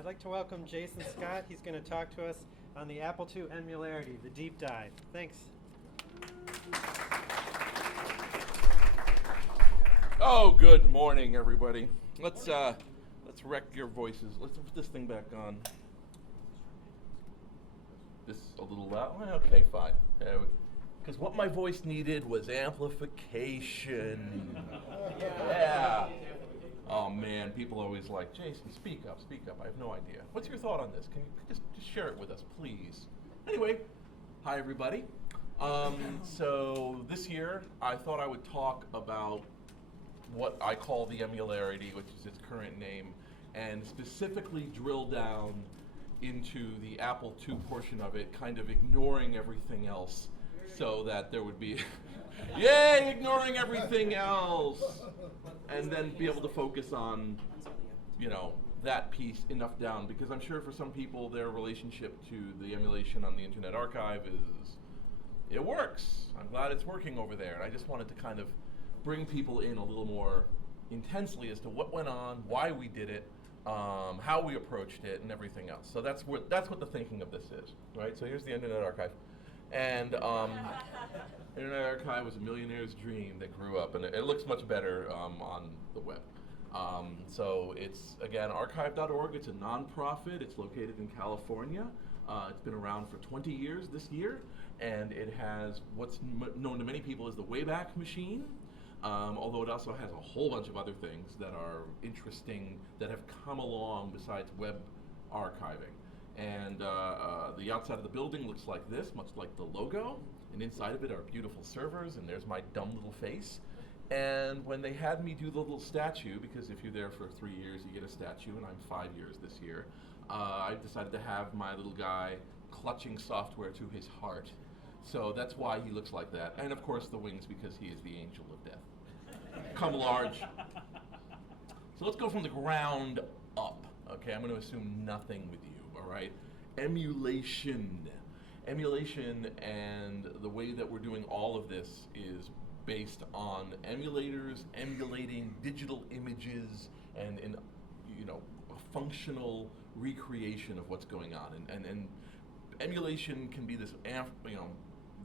I'd like to welcome Jason Scott. He's going to talk to us on the Apple II Emularity, the deep dive. Thanks. Oh, good morning, everybody. Let's wreck your voices. Let's put this thing back on. This a little loud. Well, okay, fine. Because what my voice needed was amplification. Yeah. Oh man, people always like, Jason, speak up, speak up. I have no idea. What's your thought on this? Can you just share it with us, please? Anyway, hi everybody. So this year, I thought I would talk about what I call the Emularity, which is its current name, and specifically drill down into the Apple II portion of it, kind of ignoring everything else, so that there would be, yay, ignoring everything else, and then be able to focus on, that piece enough down, because I'm sure for some people their relationship to the emulation on the Internet Archive it works. I'm glad it's working over there, and I just wanted to kind of bring people in a little more intensely as to what went on, why we did it, how we approached it, and everything else. So that's what the thinking of this is, right? So here's the Internet Archive, and Internet Archive was a millionaire's dream that grew up, and it looks much better on the web. So it's, again, archive.org. It's a nonprofit. It's located in California. It's been around for 20 years this year, and it has what's known to many people as the Wayback Machine, although it also has a whole bunch of other things that are interesting that have come along besides web archiving. And the outside of the building looks like this, much like the logo, and inside of it are beautiful servers, and there's my dumb little face. And when they had me do the little statue, because if you're there for 3 years, you get a statue, and I'm 5 years this year, I decided to have my little guy clutching software to his heart. So that's why he looks like that. And of course the wings, because he is the angel of death. Come large. So let's go from the ground up. Okay, I'm going to assume nothing with you, all right? Emulation. Emulation, and the way that we're doing all of this is based on emulators, emulating digital images, and a functional recreation of what's going on. And emulation can be this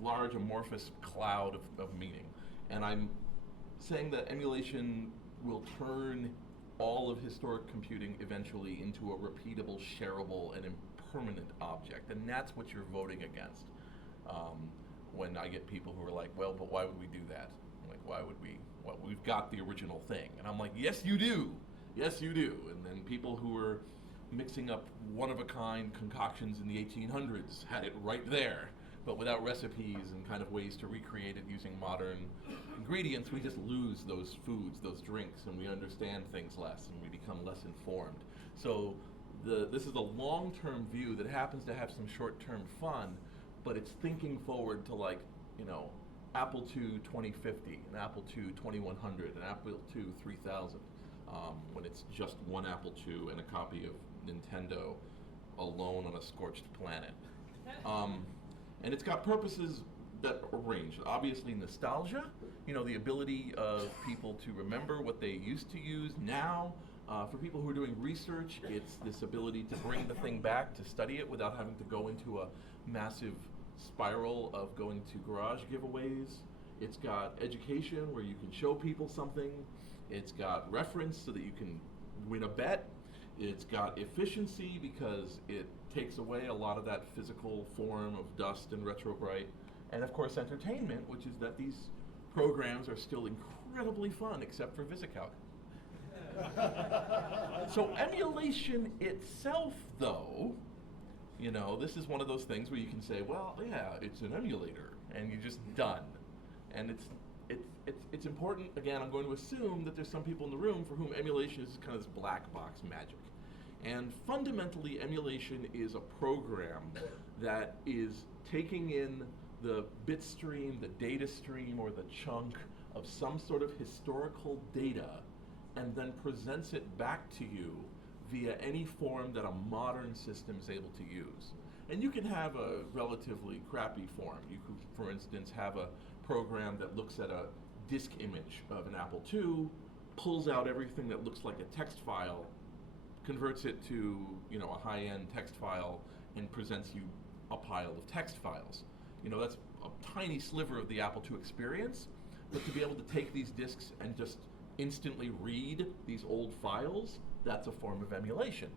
large amorphous cloud of meaning. And I'm saying that emulation will turn all of historic computing eventually into a repeatable, shareable, and impermanent object. And that's what you're voting against. When I get people who are like, well, but why would we do that? I'm like, why would we? Well, we've got the original thing. And I'm like, yes, you do. Yes, you do. And then people who are mixing up one-of-a-kind concoctions in the 1800s had it right there, but without recipes and kind of ways to recreate it using modern ingredients. We just lose those foods, those drinks, and we understand things less, and we become less informed. So this is a long-term view that happens to have some short-term fun, but it's thinking forward to Apple II 2050, and Apple II 2100, and Apple II 3000, when it's just one Apple II and a copy of Nintendo alone on a scorched planet. And it's got purposes that range. Obviously nostalgia, the ability of people to remember what they used to use now. For people who are doing research, it's this ability to bring the thing back, to study it without having to go into a massive spiral of going to garage giveaways. It's got education where you can show people something. It's got reference so that you can win a bet. It's got efficiency because it takes away a lot of that physical form of dust and retrobrite. And of course entertainment, which is that these programs are still incredibly fun except for VisiCalc. So emulation itself, though, this is one of those things where you can say, well, yeah, it's an emulator, and you're just done. And it's important. Again, I'm going to assume that there's some people in the room for whom emulation is kind of this black box magic. And fundamentally, emulation is a program that is taking in the bit stream, the data stream, or the chunk of some sort of historical data, and then presents it back to you via any form that a modern system is able to use. And you can have a relatively crappy form. You could, for instance, have a program that looks at a disk image of an Apple II, pulls out everything that looks like a text file, converts it to a high-end text file and presents you a pile of text files. That's a tiny sliver of the Apple II experience, but to be able to take these disks and just instantly read these old files, that's a form of emulation.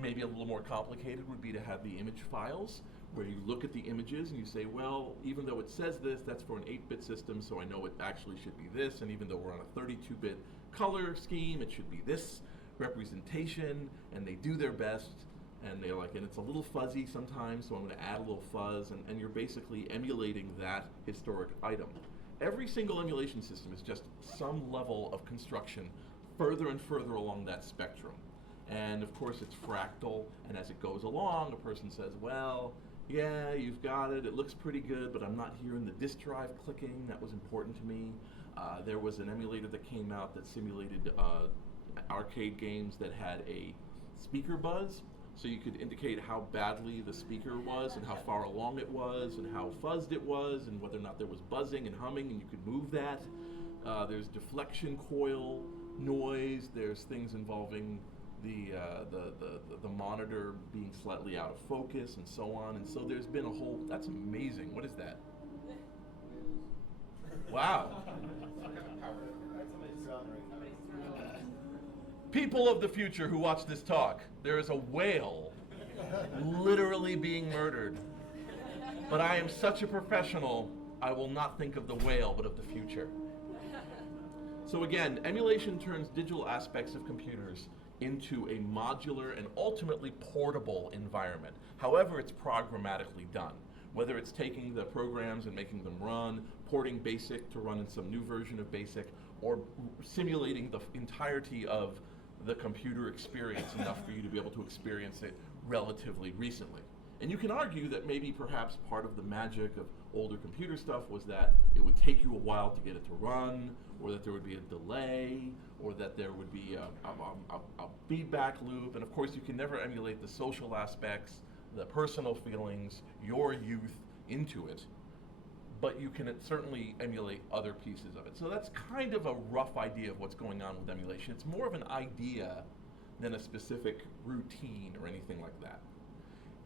Maybe a little more complicated would be to have the image files, where you look at the images and you say, well, even though it says this, that's for an 8-bit system, so I know it actually should be this, and even though we're on a 32-bit color scheme, it should be this representation, and they do their best, and they're like, and it's a little fuzzy sometimes, so I'm going to add a little fuzz, and you're basically emulating that historic item. Every single emulation system is just some level of construction further and further along that spectrum. And of course it's fractal, and as it goes along, a person says, well, yeah, you've got it, it looks pretty good, but I'm not hearing the disk drive clicking, that was important to me. There was an emulator that came out that simulated arcade games that had a speaker buzz, so you could indicate how badly the speaker was and how far along it was and how fuzzed it was and whether or not there was buzzing and humming, and you could move that. There's deflection coil noise, there's things involving the monitor being slightly out of focus and so on, and so there's been a whole, that's amazing. What is that? Wow. People of the future who watch this talk, there is a whale literally being murdered. But I am such a professional, I will not think of the whale, but of the future. So again, emulation turns digital aspects of computers into a modular and ultimately portable environment. However, it's programmatically done. Whether it's taking the programs and making them run, porting BASIC to run in some new version of BASIC, or simulating the entirety of the computer experience enough for you to be able to experience it relatively recently. And you can argue that maybe perhaps part of the magic of older computer stuff was that it would take you a while to get it to run, or that there would be a delay, or that there would be a feedback loop. And of course, you can never emulate the social aspects, the personal feelings, your youth into it, but you can certainly emulate other pieces of it. So that's kind of a rough idea of what's going on with emulation. It's more of an idea than a specific routine or anything like that.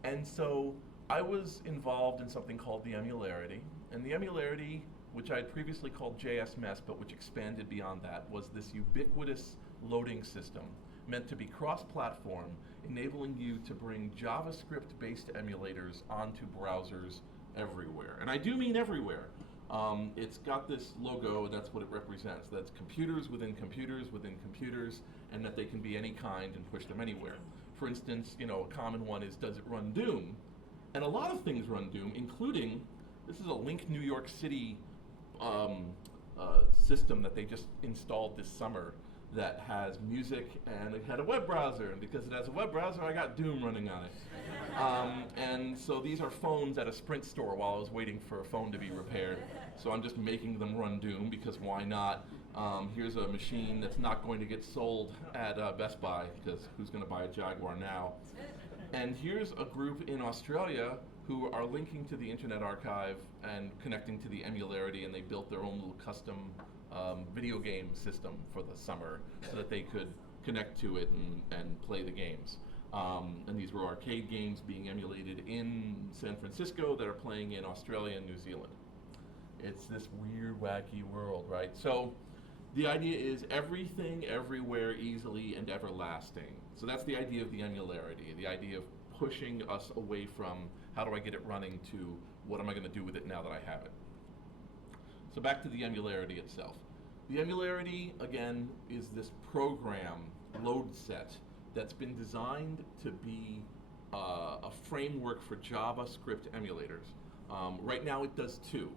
And so I was involved in something called the Emularity, and the Emularity, which I had previously called JSMS, but which expanded beyond that, was this ubiquitous loading system meant to be cross-platform, enabling you to bring JavaScript-based emulators onto browsers everywhere. And I do mean everywhere. It's got this logo, and that's what it represents. That's computers within computers within computers, and that they can be any kind and push them anywhere. For instance, a common one is, does it run Doom? And a lot of things run Doom, including, this is a Link New York City system that they just installed this summer that has music, and it had a web browser, and because it has a web browser, I got Doom running on it. And so these are phones at a Sprint store while I was waiting for a phone to be repaired. So I'm just making them run Doom, because why not? Here's a machine that's not going to get sold at Best Buy, because who's going to buy a Jaguar now? And here's a group in Australia who are linking to the Internet Archive and connecting to the Emularity, and they built their own little custom video game system for the summer so that they could connect to it and play the games. And these were arcade games being emulated in San Francisco that are playing in Australia and New Zealand. It's this weird, wacky world, right? So the idea is everything, everywhere, easily, and everlasting. So that's the idea of the Emularity, the idea of pushing us away from how do I get it running to what am I going to do with it now that I have it. So back to the Emularity itself. The Emularity, again, is this program load set that's been designed to be a framework for JavaScript emulators. Right now it does two,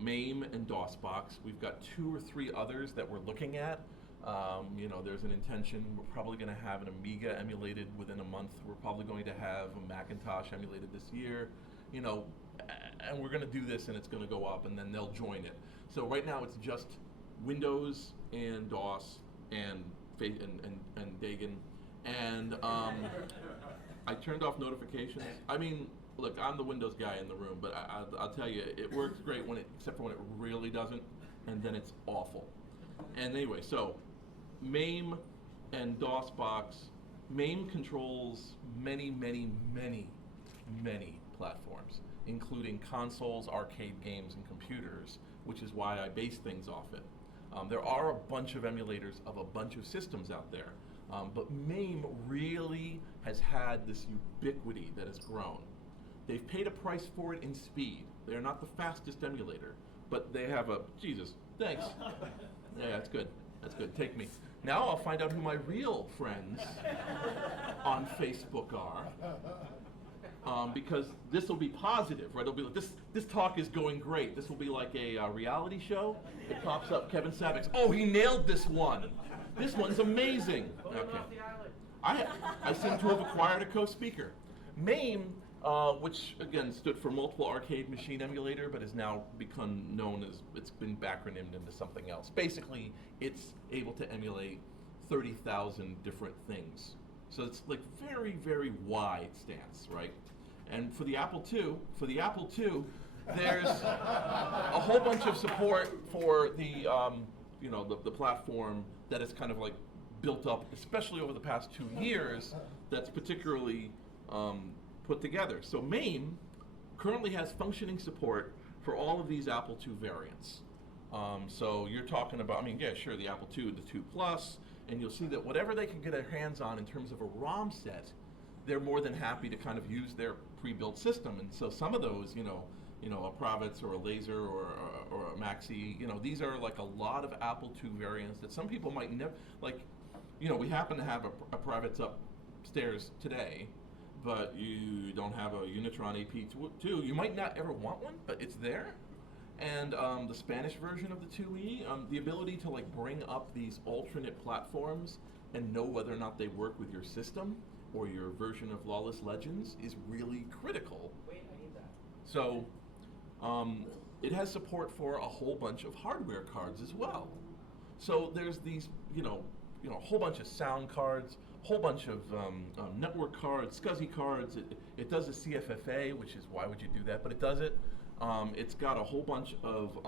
MAME and DOSBox. We've got 2 or 3 others that we're looking at. There's an intention, we're probably going to have an Amiga emulated within a month. We're probably going to have a Macintosh emulated this year, and we're going to do this and it's going to go up and then they'll join it. So right now it's just Windows and DOS and Dagon. And I turned off notifications. I mean, look, I'm the Windows guy in the room, but I'll tell you, it works great except for when it really doesn't, and then it's awful. And anyway, so MAME and DOSBox MAME controls many, many, many, many platforms, including consoles, arcade games, and computers, which is why I base things off it. There are a bunch of emulators of a bunch of systems out there, but MAME really has had this ubiquity that has grown. They've paid a price for it in speed. They're not the fastest emulator, but they have a, Jesus, thanks. Yeah, that's good, take me. Now I'll find out who my real friends on Facebook are, because this will be positive, right? It'll be like, this talk is going great. This will be like a reality show. It pops up, Kevin Savick's, oh, he nailed this one. This one's amazing. Okay. I seem to have acquired a co-speaker. MAME, which again stood for Multiple Arcade Machine Emulator, but has now become known as, it's been backronymed into something else. Basically, it's able to emulate 30,000 different things. So it's like very, very wide stance, right? And for the Apple II, there's a whole bunch of support for the, the platform that is kind of like built up, especially over the past 2 years, that's particularly put together. So MAME currently has functioning support for all of these Apple II variants. So you're talking about, yeah, sure, the Apple II, the II Plus, and you'll see that whatever they can get their hands on in terms of a ROM set, they're more than happy to kind of use their pre-built system. And so some of those, a Pravits or a Laser or a Maxi, these are like a lot of Apple II variants that some people might never, we happen to have a Pravits upstairs today, but you don't have a Unitron AP2. You might not ever want one, but it's there. And the Spanish version of the 2E, the ability to bring up these alternate platforms and know whether or not they work with your system or your version of Lawless Legends is really critical. Wait, I need that. So it has support for a whole bunch of hardware cards as well. So there's these, a whole bunch of sound cards, whole bunch of network cards, SCSI cards. It does a CFFA, which is, why would you do that? But it does it. It's got a whole bunch of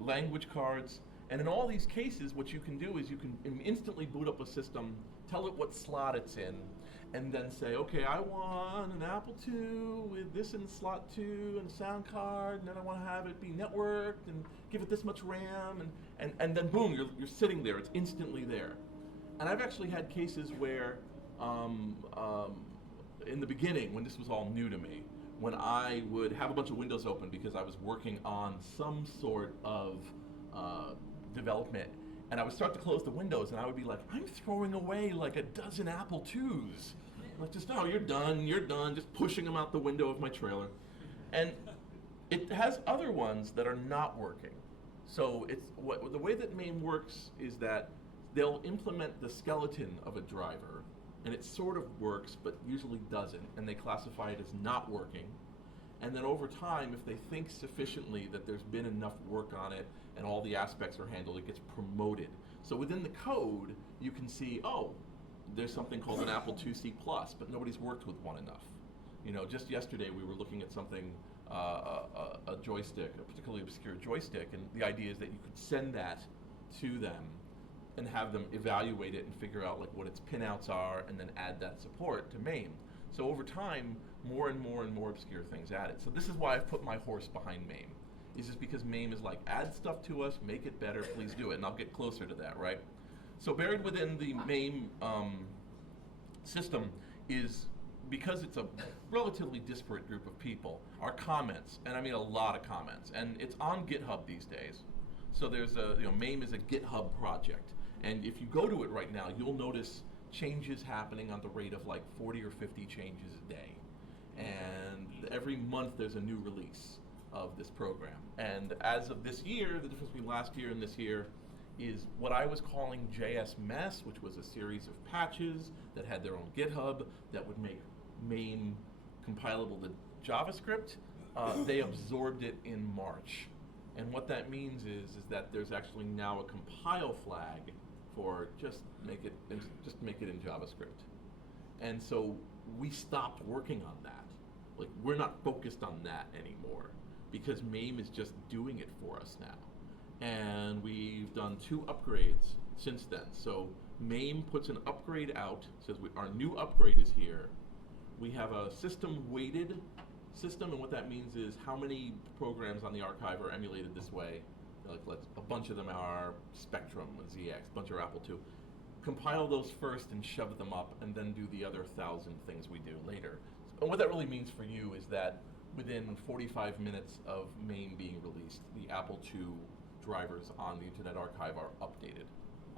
language cards. And in all these cases, what you can do is you can instantly boot up a system, tell it what slot it's in, and then say, okay, I want an Apple II with this in slot 2 and a sound card, and then I want to have it be networked and give it this much RAM, and then boom, you're sitting there. It's instantly there. And I've actually had cases where, in the beginning, when this was all new to me, when I would have a bunch of windows open because I was working on some sort of development, and I would start to close the windows, and I would be like, I'm throwing away like a dozen Apple IIs. Like, just, no, you're done, just pushing them out the window of my trailer. And it has other ones that are not working. So the way that MAME works is that they'll implement the skeleton of a driver, and it sort of works, but usually doesn't, and they classify it as not working. And then over time, if they think sufficiently that there's been enough work on it and all the aspects are handled, it gets promoted. So within the code, you can see, oh, there's something called an Apple IIc+, but nobody's worked with one enough. Just yesterday we were looking at something, a joystick, a particularly obscure joystick, and the idea is that you could send that to them and have them evaluate it and figure out what its pinouts are, and then add that support to MAME. So over time, more and more and more obscure things added. So this is why I've put my horse behind MAME. Is just because MAME is add stuff to us, make it better, please do it, and I'll get closer to that, right? So buried within the MAME system is, because it's a relatively disparate group of people, are comments, and I mean a lot of comments, and it's on GitHub these days. So there's MAME is a GitHub project, and if you go to it right now, you'll notice changes happening on the rate of 40 or 50 changes a day. And every month there's a new release of this program. And as of this year, the difference between last year and this year is what I was calling JS Mess, which was a series of patches that had their own GitHub that would make MAME compilable to JavaScript. They absorbed it in March. And what that means is that there's actually now a compile flag for just make it in JavaScript. And so we stopped working on that. We're not focused on that anymore because MAME is just doing it for us now. And we've done 2 upgrades since then. So MAME puts an upgrade out, says our new upgrade is here. We have a system-weighted system, and what that means is how many programs on the archive are emulated this way. Like a bunch of them are Spectrum, ZX, a bunch are Apple II. Compile those first and shove them up, and then do the other 1,000 things we do later. And what that really means for you is that within 45 minutes of MAME being released, the Apple II drivers on the Internet Archive are updated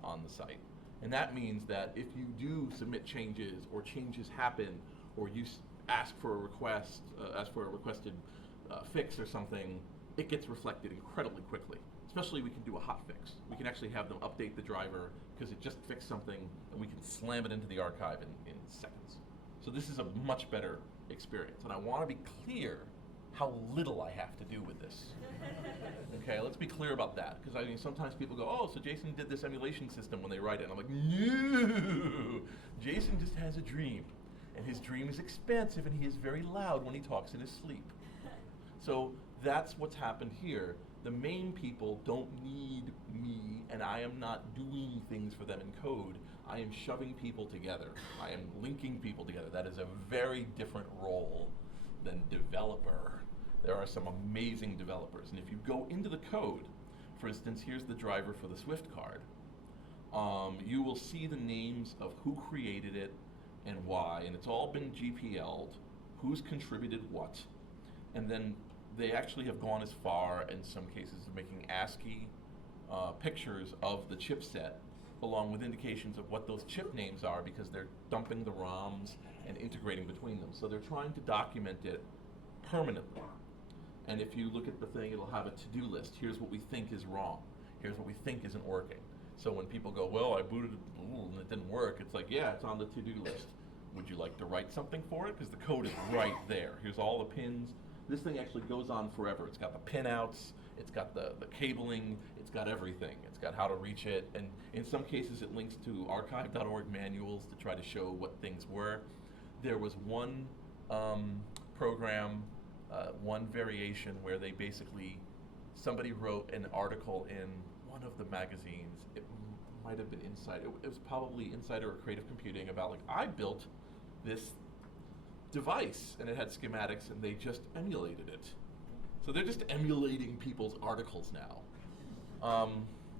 on the site. And that means that if you do submit changes, or changes happen, or you ask for a requested fix or something, it gets reflected incredibly quickly. Especially we can do a hot fix. We can actually have them update the driver because it just fixed something, and we can slam it into the archive in seconds. So this is a much better experience, and I want to be clear how little I have to do with this. Okay, let's be clear about that, because I mean sometimes people go, oh, so Jason did this emulation system when they write it, and I'm like, no! Jason just has a dream, and his dream is expansive, and he is very loud when he talks in his sleep. So that's what's happened here. The MAME people don't need me, and I am not doing things for them in code. I am shoving people together. I am linking people together. That is a very different role than developer. There are some amazing developers, and if you go into the code, for instance, here's the driver for the Swift card. You will see the names of who created it and why, and it's all been GPL'd, who's contributed what, and then they actually have gone as far in some cases as making ASCII pictures of the chipset along with indications of what those chip names are, because they're dumping the ROMs and integrating between them. So they're trying to document it permanently. And if you look at the thing, it'll have a to-do list. Here's what we think is wrong. Here's what we think isn't working. So when people go, well, I booted it and it didn't work, it's like, yeah, it's on the to-do list. Would you like to write something for it? Because the code is right there. Here's all the pins. This thing actually goes on forever. It's got the pinouts, it's got the cabling, it's got everything. It's got how to reach it, and in some cases it links to archive.org manuals to try to show what things were. There was one program, one variation where they basically, somebody wrote an article in one of the magazines. It might have been Insider. It was probably Insider or Creative Computing about like, I built this device, and it had schematics, and they just emulated it. So they're just emulating people's articles now. All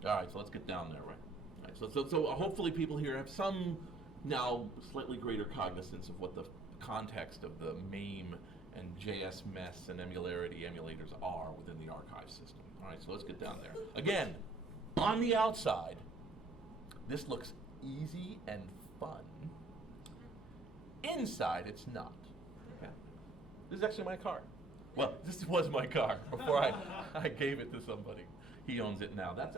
right, so let's get down there, right? All right, so hopefully people here have some now slightly greater cognizance of what the context of the MAME and JS mess and Emularity emulators are within the archive system. All right, so let's get down there. Again, on the outside, this looks easy and fun. Inside, it's not. Okay. This is actually my car. Well, this was my car before I gave it to somebody. He owns it now. That's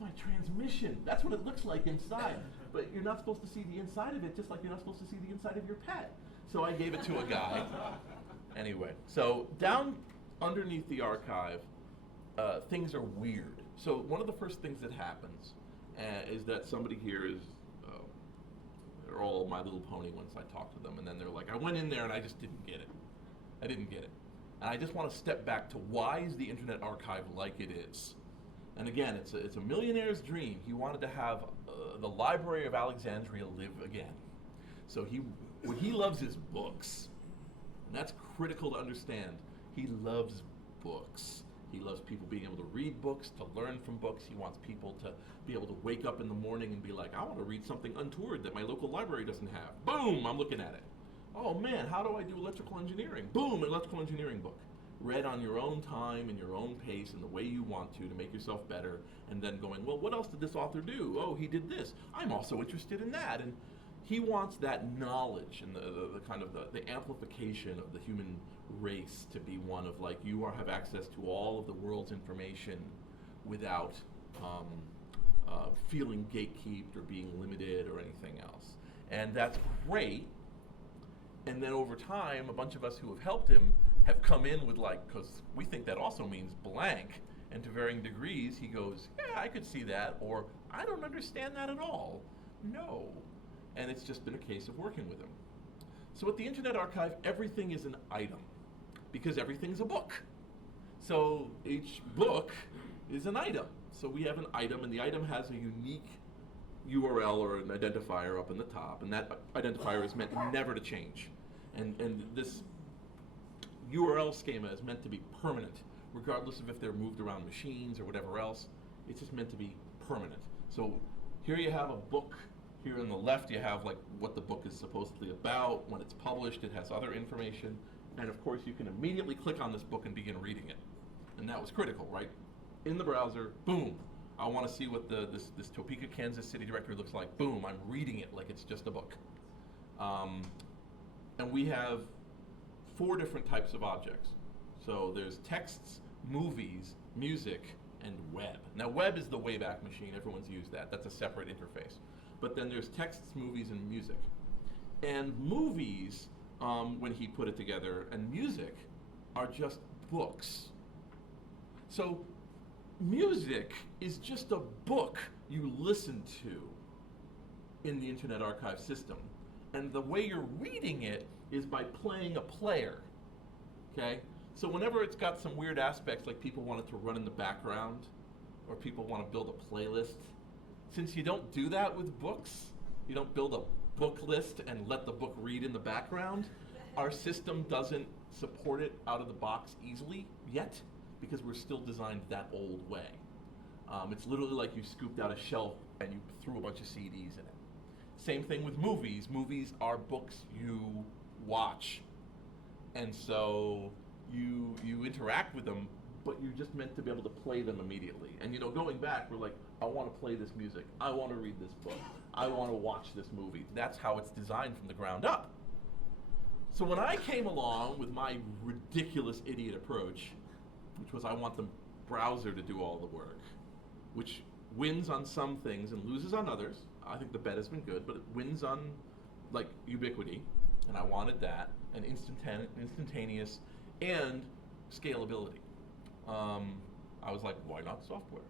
my transmission. That's what it looks like inside. But you're not supposed to see the inside of it, just like you're not supposed to see the inside of your pet. So I gave it to a guy. Anyway, so down underneath the archive, things are weird. So one of the first things that happens is that somebody here is, they're all My Little Pony once I talked to them, and then they're like, I went in there and I just didn't get it. I didn't get it. And I just want to step back to why is the Internet Archive like it is? And again, it's a millionaire's dream. He wanted to have the Library of Alexandria live again. So what he loves is books. And that's critical to understand. He loves books. He loves people being able to read books, to learn from books. He wants people to be able to wake up in the morning and be like, I want to read something untoward that my local library doesn't have. Boom, I'm looking at it. Oh man, how do I do electrical engineering? Boom, electrical engineering book. Read on your own time and your own pace and the way you want to make yourself better, and then going, well, what else did this author do? Oh, he did this. I'm also interested in that. And he wants that knowledge and the kind of the amplification of the human race to be one of like, you have access to all of the world's information without feeling gatekeeped or being limited or anything else. And that's great. And then over time, a bunch of us who have helped him have come in with like, because we think that also means blank. And to varying degrees, he goes, yeah, I could see that, or I don't understand that at all. No. And it's just been a case of working with him. So at the Internet Archive, everything is an item, because everything's a book. So each book is an item. So we have an item, and the item has a unique URL or an identifier up in the top, and that identifier is meant never to change. And this URL schema is meant to be permanent, regardless of if they're moved around machines or whatever else. It's just meant to be permanent. So here you have a book. Here on the left you have like what the book is supposedly about. When it's published, it has other information. And of course you can immediately click on this book and begin reading it. And that was critical, right? In the browser, boom. I want to see what this Topeka, Kansas City directory looks like. Boom, I'm reading it like it's just a book. And we have 4 different types of objects. So there's texts, movies, music, and web. Now web is the Wayback Machine, everyone's used that. That's a separate interface. But then there's texts, movies, and music. And movies, when he put it together, and music are just books. So music is just a book you listen to in the Internet Archive system. And the way you're reading it is by playing a player, okay? So whenever it's got some weird aspects, like people want it to run in the background, or people want to build a playlist, since you don't do that with books, you don't build a book list and let the book read in the background, our system doesn't support it out of the box easily yet, because we're still designed that old way. It's literally like you scooped out a shelf and you threw a bunch of CDs in it. Same thing with movies. Movies are books you watch. And so you interact with them, but you're just meant to be able to play them immediately. And going back, we're like, I want to play this music. I want to read this book. I want to watch this movie. That's how it's designed from the ground up. So when I came along with my ridiculous idiot approach, which was I want the browser to do all the work, which wins on some things and loses on others. I think the bet has been good, but it wins on like ubiquity, and I wanted that, and instantaneous, and scalability. I was like, why not software?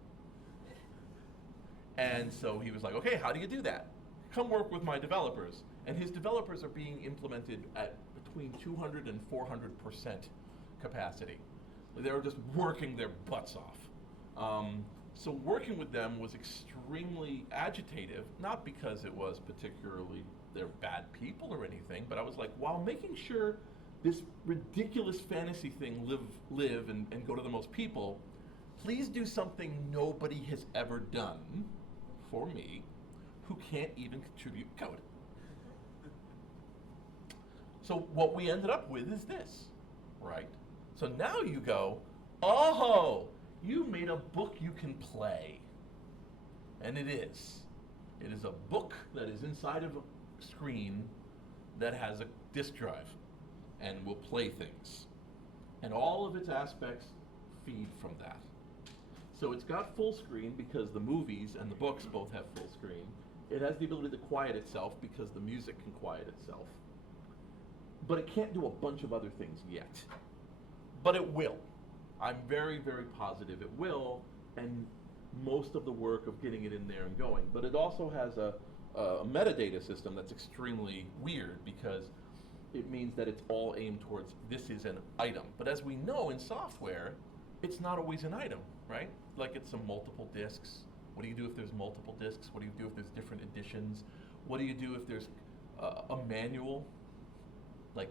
And so he was like, okay, how do you do that? Come work with my developers. And his developers are being implemented at between 200 and 400% capacity. They're just working their butts off. So working with them was extremely agitative, not because it was particularly they're bad people or anything, but I was like, while making sure this ridiculous fantasy thing live and go to the most people, please do something nobody has ever done for me who can't even contribute code. So what we ended up with is this, right? So now you go, oh, you made a book you can play. And it is. It is a book that is inside of a screen that has a disk drive and will play things. And all of its aspects feed from that. So it's got full screen because the movies and the books both have full screen. It has the ability to quiet itself because the music can quiet itself. But it can't do a bunch of other things yet. But it will. I'm very, very positive it will, and most of the work of getting it in there and going. But it also has a metadata system that's extremely weird because it means that it's all aimed towards this is an item. But as we know in software, it's not always an item, right? Like it's some multiple disks. What do you do if there's multiple disks? What do you do if there's different editions? What do you do if there's a manual? Like,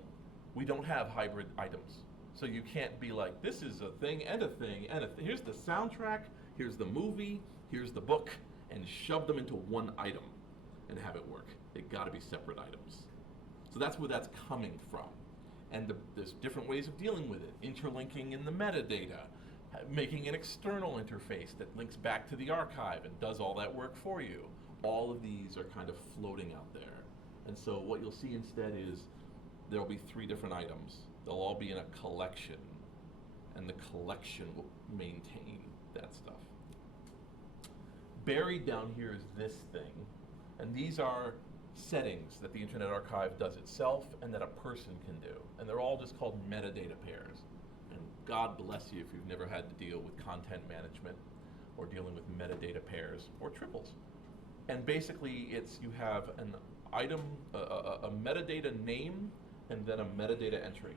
we don't have hybrid items. So you can't be like, this is a thing and a thing and a thing. Here's the soundtrack, here's the movie, here's the book, and shove them into one item and have it work. They gotta be separate items. So that's where that's coming from. And there's different ways of dealing with it. Interlinking in the metadata, making an external interface that links back to the archive and does all that work for you. All of these are kind of floating out there. And so what you'll see instead is there'll be 3 different items. They'll all be in a collection, and the collection will maintain that stuff. Buried down here is this thing, and these are settings that the Internet Archive does itself and that a person can do. And they're all just called metadata pairs. And God bless you if you've never had to deal with content management or dealing with metadata pairs or triples. And basically it's you have an item, a metadata name, and then a metadata entry.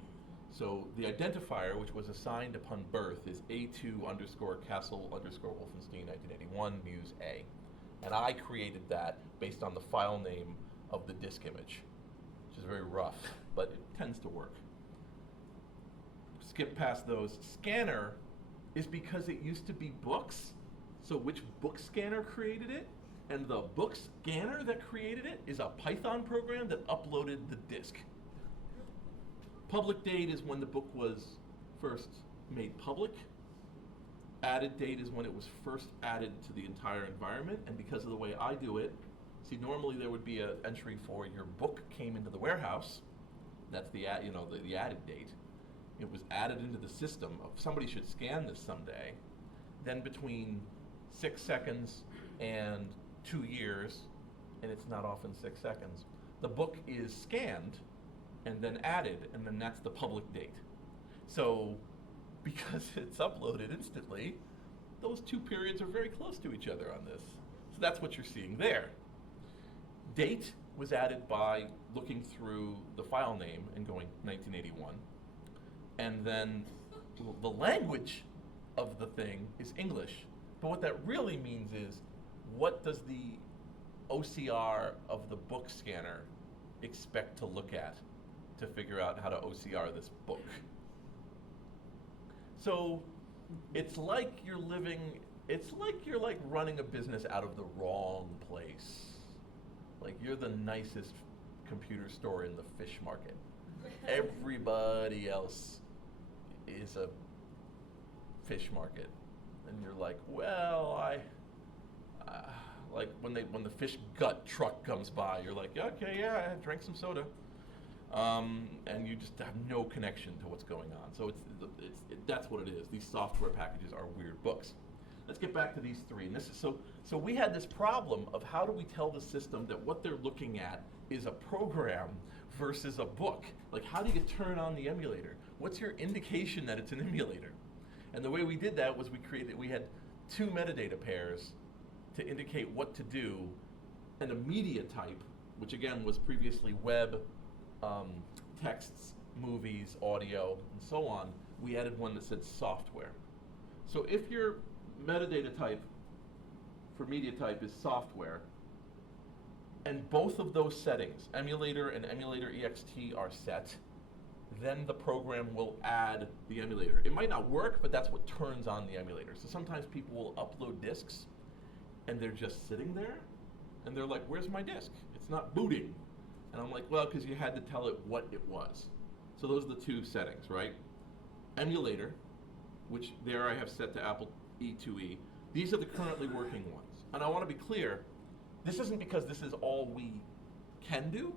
So the identifier, which was assigned upon birth, is A2 _Castle _Wolfenstein 1981 Muse A. And I created that based on the file name of the disk image, which is very rough, but it tends to work. Skip past those. Scanner is because it used to be books. So which book scanner created it? And the book scanner that created it is a Python program that uploaded the disk. Public date is when the book was first made public. Added date is when it was first added to the entire environment. And because of the way I do it, see, normally there would be an entry for your book came into the warehouse. That's the the added date. It was added into the system. Somebody should scan this someday. Then between 6 seconds and 2 years, and it's not often 6 seconds, the book is scanned and then added, and then that's the public date. So because it's uploaded instantly, those two periods are very close to each other on this. So that's what you're seeing there. Date was added by looking through the file name and going 1981. And then the language of the thing is English. But what that really means is, what does the OCR of the book scanner expect to look at to figure out how to OCR this book? So it's like you're running a business out of the wrong place. Like you're the nicest computer store in the fish market. Everybody else is a fish market. And you're like, well, like when the fish gut truck comes by, you're like, okay, yeah, I drank some soda. And you just have no connection to what's going on. So that's what it is. These software packages are weird books. Let's get back to these three. And this is so we had this problem of how do we tell the system that what they're looking at is a program versus a book? Like, how do you turn on the emulator? What's your indication that it's an emulator? And the way we did that was we had two metadata pairs to indicate what to do, and a media type, which again was previously web, texts, movies, audio, and so on. We added one that said software. So if your metadata type for media type is software, and both of those settings, emulator and emulator ext, are set, then the program will add the emulator. It might not work, but that's what turns on the emulator. So sometimes people will upload disks, and they're just sitting there, and they're like, where's my disk? It's not booting. And I'm like, well, because you had to tell it what it was. So those are the two settings, right? Emulator, which there I have set to Apple E2E. These are the currently working ones. And I want to be clear, this isn't because this is all we can do.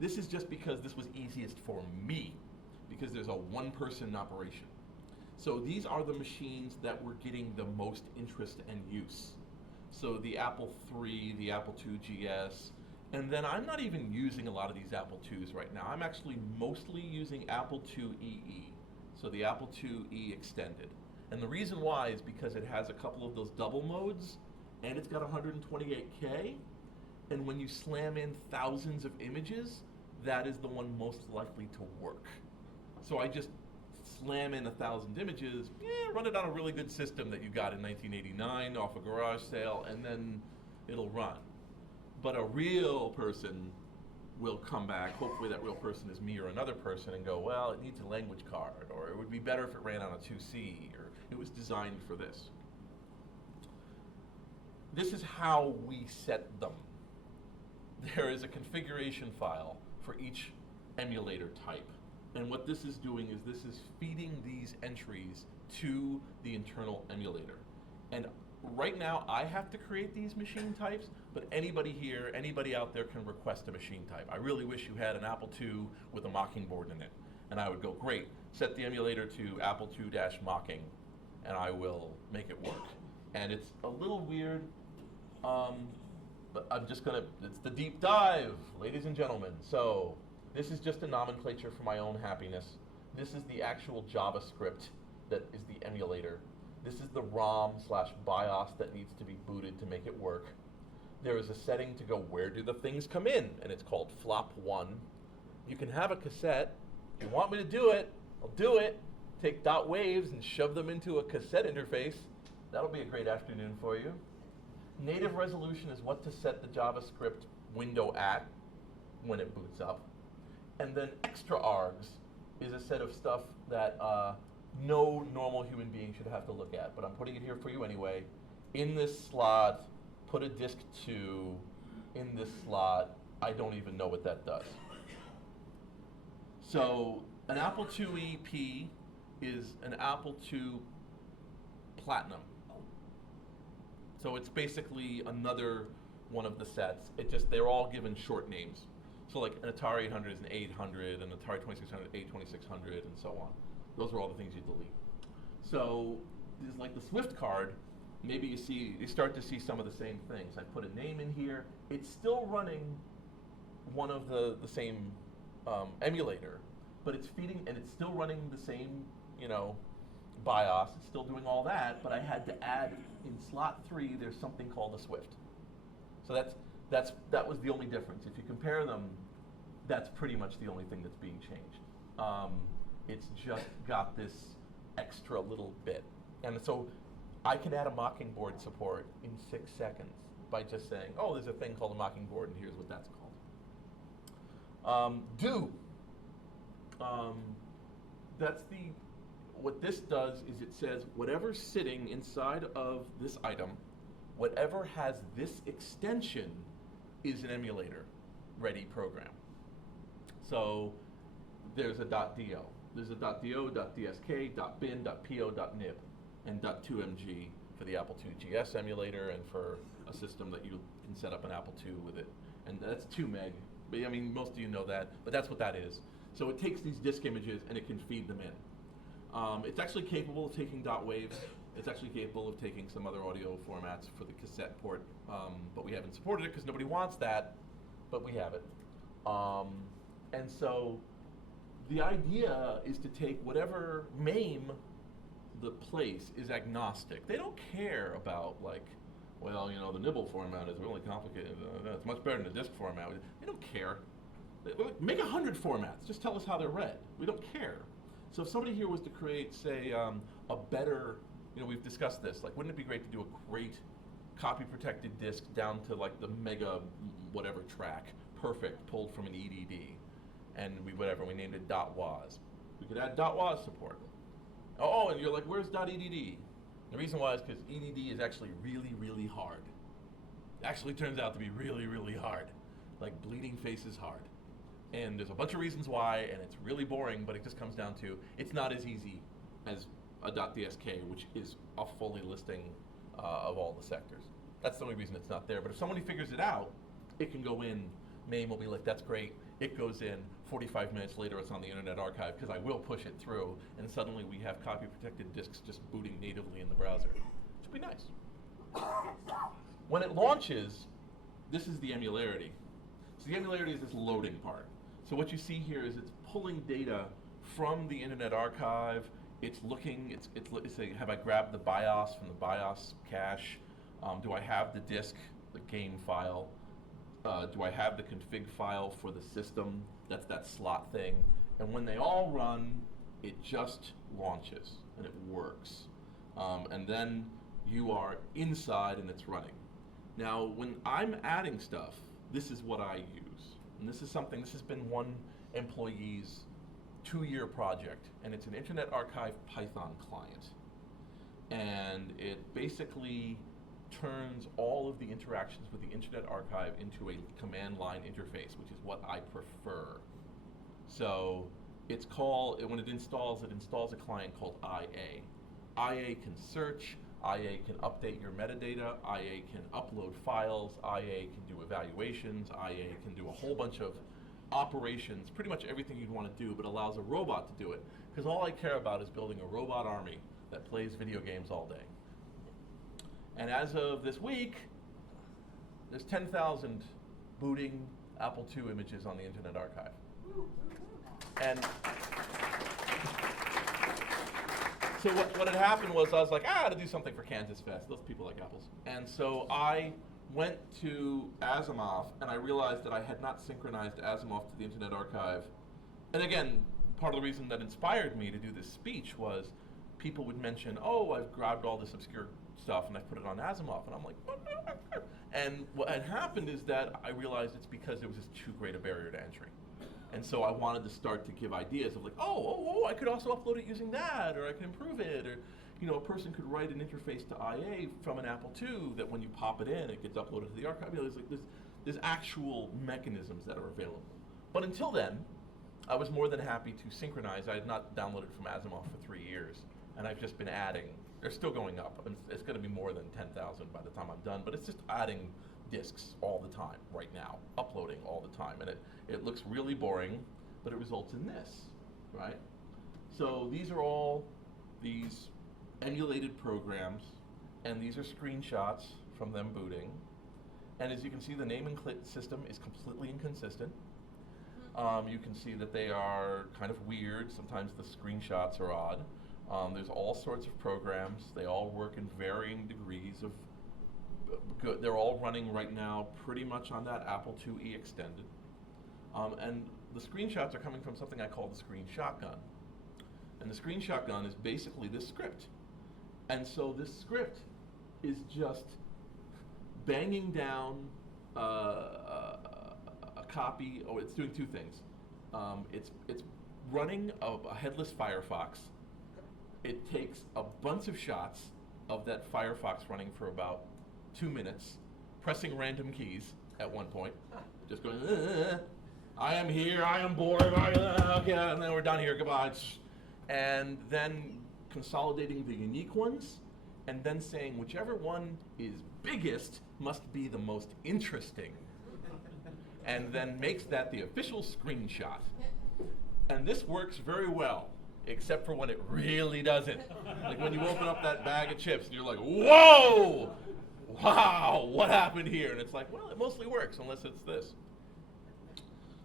This is just because this was easiest for me, because there's a one-person operation. So these are the machines that were getting the most interest and use. So the Apple III, the Apple II GS, and then I'm not even using a lot of these Apple IIs right now. I'm actually mostly using Apple II EE, so the Apple II extended. And the reason why is because it has a couple of those double modes, and it's got 128K, and when you slam in thousands of images, that is the one most likely to work. So I just slam in 1,000 images, run it on a really good system that you got in 1989 off a garage sale, and then it'll run. But a real person will come back, hopefully that real person is me or another person, and go, well, it needs a language card, or it would be better if it ran on a 2C, or it was designed for this. This is how we set them. There is a configuration file for each emulator type. And what this is doing is this is feeding these entries to the internal emulator. And right now, I have to create these machine types, but anybody here, anybody out there can request a machine type. I really wish you had an Apple II with a Mockingboard in it. And I would go, great, set the emulator to Apple II-Mocking, and I will make it work. And it's a little weird, but I'm just gonna, it's the deep dive, ladies and gentlemen. So this is just a nomenclature for my own happiness. This is the actual JavaScript that is the emulator. This is the ROM/BIOS that needs to be booted to make it work. There is a setting to go, where do the things come in? And it's called flop1. You can have a cassette. If you want me to do it, I'll do it. Take dot waves and shove them into a cassette interface. That'll be a great afternoon for you. native resolution is what to set the JavaScript window at when it boots up. And then extra args is a set of stuff that no normal human being should have to look at. But I'm putting it here for you anyway. In this slot, put a disk 2 in this slot. I don't even know what that does. So an Apple IIe P is an Apple II Platinum. So it's basically another one of the sets. They're all given short names. So like an Atari 800 is an 800, an Atari 2600, 2600, and so on. Those are all the things you delete. So there's like the Swift card. Maybe you start to see some of the same things. I put a name in here. It's still running one of the same emulator, but it's feeding, and it's still running the same, BIOS. It's still doing all that, but I had to add in slot 3. There's something called a Swift. So that was the only difference. If you compare them, that's pretty much the only thing that's being changed. It's just got this extra little bit, and so I can add a Mockingbird support in 6 seconds by just saying, oh, there's a thing called a Mockingbird, and here's what that's called. Do. What this does is it says whatever's sitting inside of this item, whatever has this extension is an emulator-ready program. So there's a .do. There's a .do, .dsk, .bin, .po, .nib, and .2mg for the Apple II GS emulator and for a system that you can set up an Apple II with it. And that's 2 meg. But, I mean, most of you know that, but that's what that is. So it takes these disk images and it can feed them in. It's actually capable of taking .waves. It's actually capable of taking some other audio formats for the cassette port, but we haven't supported it because nobody wants that, but we have it. And so the idea is to take whatever MAME the place is agnostic. They don't care about, like, well, the nibble format is really complicated. It's much better than the disk format. They don't care. Make 100 formats. Just tell us how they're read. We don't care. So if somebody here was to create, say, a better, we've discussed this, like, wouldn't it be great to do a great copy-protected disk down to, like, the mega whatever track, perfect, pulled from an EDD, and we named it .was. We could add .was support. Oh, and you're like, where's .edd? The reason why is because EDD is actually really, really hard. It actually turns out to be really, really hard. Like, bleeding face is hard. And there's a bunch of reasons why, and it's really boring, but it just comes down to it's not as easy as a .dsk, which is a fully listing of all the sectors. That's the only reason it's not there. But if somebody figures it out, it can go in. MAME will be like, that's great. It goes in. 45 minutes later, it's on the Internet Archive, because I will push it through, and suddenly we have copy-protected disks just booting natively in the browser. Which would be nice. When it launches, this is the Emularity. So the Emularity is this loading part. So what you see here is it's pulling data from the Internet Archive. It's looking, it's saying, have I grabbed the BIOS from the BIOS cache? Do I have the disk, the game file? Do I have the config file for the system? That's that slot thing. And when they all run, it just launches and it works. And then you are inside and it's running. Now, when I'm adding stuff, this is what I use. And this has been one employee's 2-year project, and it's an Internet Archive Python client. And it basically turns all of the interactions with the Internet Archive into a command line interface, which is what I prefer. So it's called, when it installs a client called IA. IA can search, IA can update your metadata, IA can upload files, IA can do evaluations, IA can do a whole bunch of operations, pretty much everything you'd want to do, but allows a robot to do it. Because all I care about is building a robot army that plays video games all day. And as of this week, there's 10,000 booting Apple II images on the Internet Archive. And so what had happened was I was like, to do something for Kansasfest. Those people like apples. And so I went to Azimoff, and I realized that I had not synchronized Azimoff to the Internet Archive. And again, part of the reason that inspired me to do this speech was people would mention, oh, I've grabbed all this obscure stuff, and I put it on Azimoff, and I'm like, and what had happened is that I realized it's because it was just too great a barrier to entry. And so I wanted to start to give ideas of like, I could also upload it using that, or I could improve it, or a person could write an interface to IA from an Apple II that when you pop it in, it gets uploaded to the archive. There's actual mechanisms that are available. But until then, I was more than happy to synchronize. I had not downloaded from Azimoff for 3 years, and I've just been adding. They're still going up. And it's going to be more than 10,000 by the time I'm done, but it's just adding disks all the time right now, uploading all the time. And it looks really boring, but it results in this, right? So these are all these emulated programs, and these are screenshots from them booting. And as you can see, the naming system is completely inconsistent. You can see that they are kind of weird. Sometimes the screenshots are odd. There's all sorts of programs. They all work in varying degrees of good. They're all running right now pretty much on that Apple IIe extended. And the screenshots are coming from something I call the screen shotgun. And the screen shotgun is basically this script. And so this script is just banging down a copy. It's doing two things. It's running a headless Firefox. It takes a bunch of shots of that Firefox running for about 2 minutes, pressing random keys at one point, just going, I am here, I am bored, okay, and then we're done here, goodbye. And then consolidating the unique ones, and then saying whichever one is biggest must be the most interesting, and then makes that the official screenshot. And this works very well, except for when it really doesn't. Like when you open up that bag of chips and you're like, whoa, wow, what happened here? And it's like, well, it mostly works unless it's this.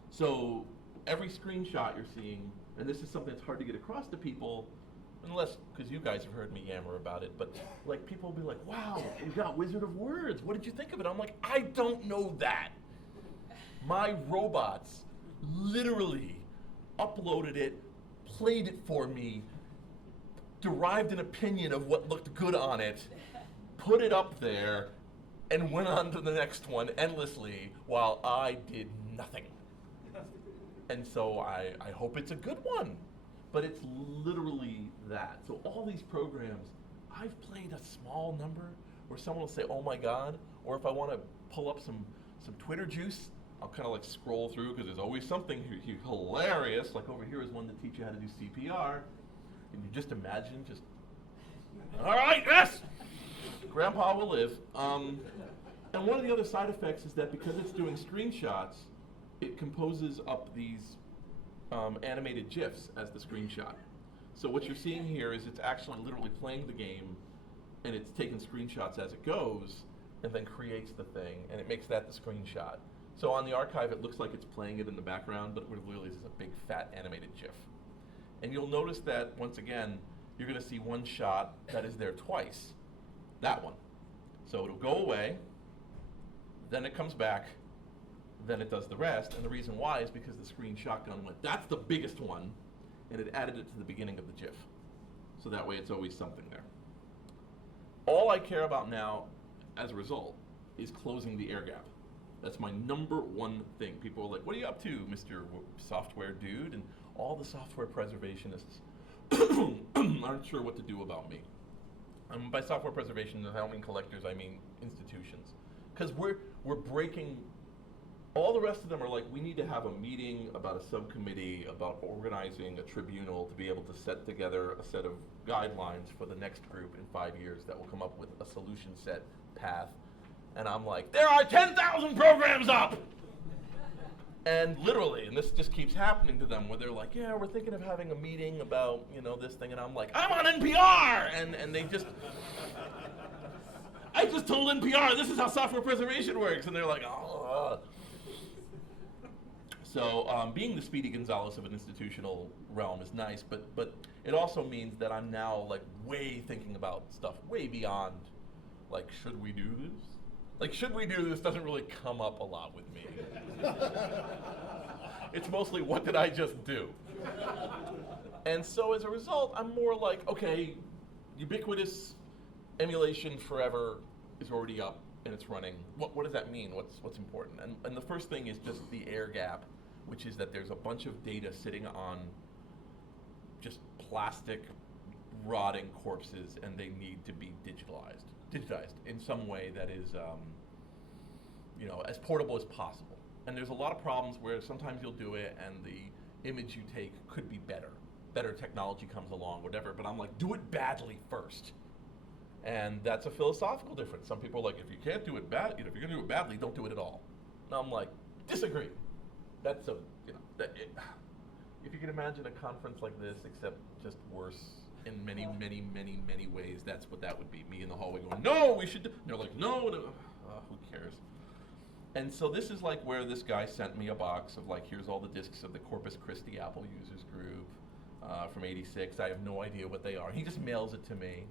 So every screenshot you're seeing, and this is something that's hard to get across to people, unless, because you guys have heard me yammer about it, but like people will be like, wow, we got Wizard of Words. What did you think of it? I'm like, I don't know that. My robots literally uploaded it, played it for me, derived an opinion of what looked good on it, put it up there, and went on to the next one endlessly while I did nothing. And so I hope it's a good one. But it's literally that. So all these programs, I've played a small number where someone will say, oh my God, or if I want to pull up some Twitter juice, I'll kind of like scroll through because there's always something hilarious. Like over here is one to teach you how to do CPR. And you just imagine, all right, yes! Grandpa will live. And one of the other side effects is that because it's doing screenshots, it composes up these animated GIFs as the screenshot. So what you're seeing here is it's actually literally playing the game, and it's taking screenshots as it goes, and then creates the thing, and it makes that the screenshot. So on the archive, it looks like it's playing it in the background, but what it really is a big fat animated GIF. And you'll notice that, once again, you're going to see one shot that is there twice. That one. So it'll go away, then it comes back, then it does the rest, and the reason why is because the screen shotgun went, that's the biggest one, and it added it to the beginning of the GIF. So that way it's always something there. All I care about now, as a result, is closing the air gap. That's my number one thing. People are like, what are you up to, Mr. Software Dude? And all the software preservationists aren't sure what to do about me. By software preservation, I don't mean collectors, I mean institutions. Because we're breaking. All the rest of them are like, we need to have a meeting about a subcommittee, about organizing a tribunal to be able to set together a set of guidelines for the next group in 5 years that will come up with a solution set path. And I'm like, there are 10,000 programs up! And literally, and this just keeps happening to them, where they're like, yeah, we're thinking of having a meeting about, this thing, and I'm like, I'm on NPR! And they just, I just told NPR, this is how software preservation works, and they're like, oh. So being the Speedy Gonzalez of an institutional realm is nice, but it also means that I'm now like way thinking about stuff way beyond, like, should we do this? Like, should we do this doesn't really come up a lot with me. It's mostly, what did I just do? And so as a result, I'm more like, okay, ubiquitous Emulation forever is already up and it's running. What does that mean? What's important? And the first thing is just the air gap, which is that there's a bunch of data sitting on just plastic rotting corpses, and they need to be digitized in some way that is as portable as possible. And there's a lot of problems where sometimes you'll do it and the image you take could be better technology comes along, whatever, but I'm like, do it badly first. And that's a philosophical difference. Some people are like, if you can't do it bad, if you're gonna do it badly, don't do it at all. And I'm like, disagree. That's if you can imagine a conference like this, except just worse in many, many, many, many ways, that's what that would be. Me in the hallway going, no, we should do, and they're like, no, who cares? And so this is like where this guy sent me a box of like, here's all the discs of the Corpus Christi Apple users group from '86. I have no idea what they are. He just mails it to me.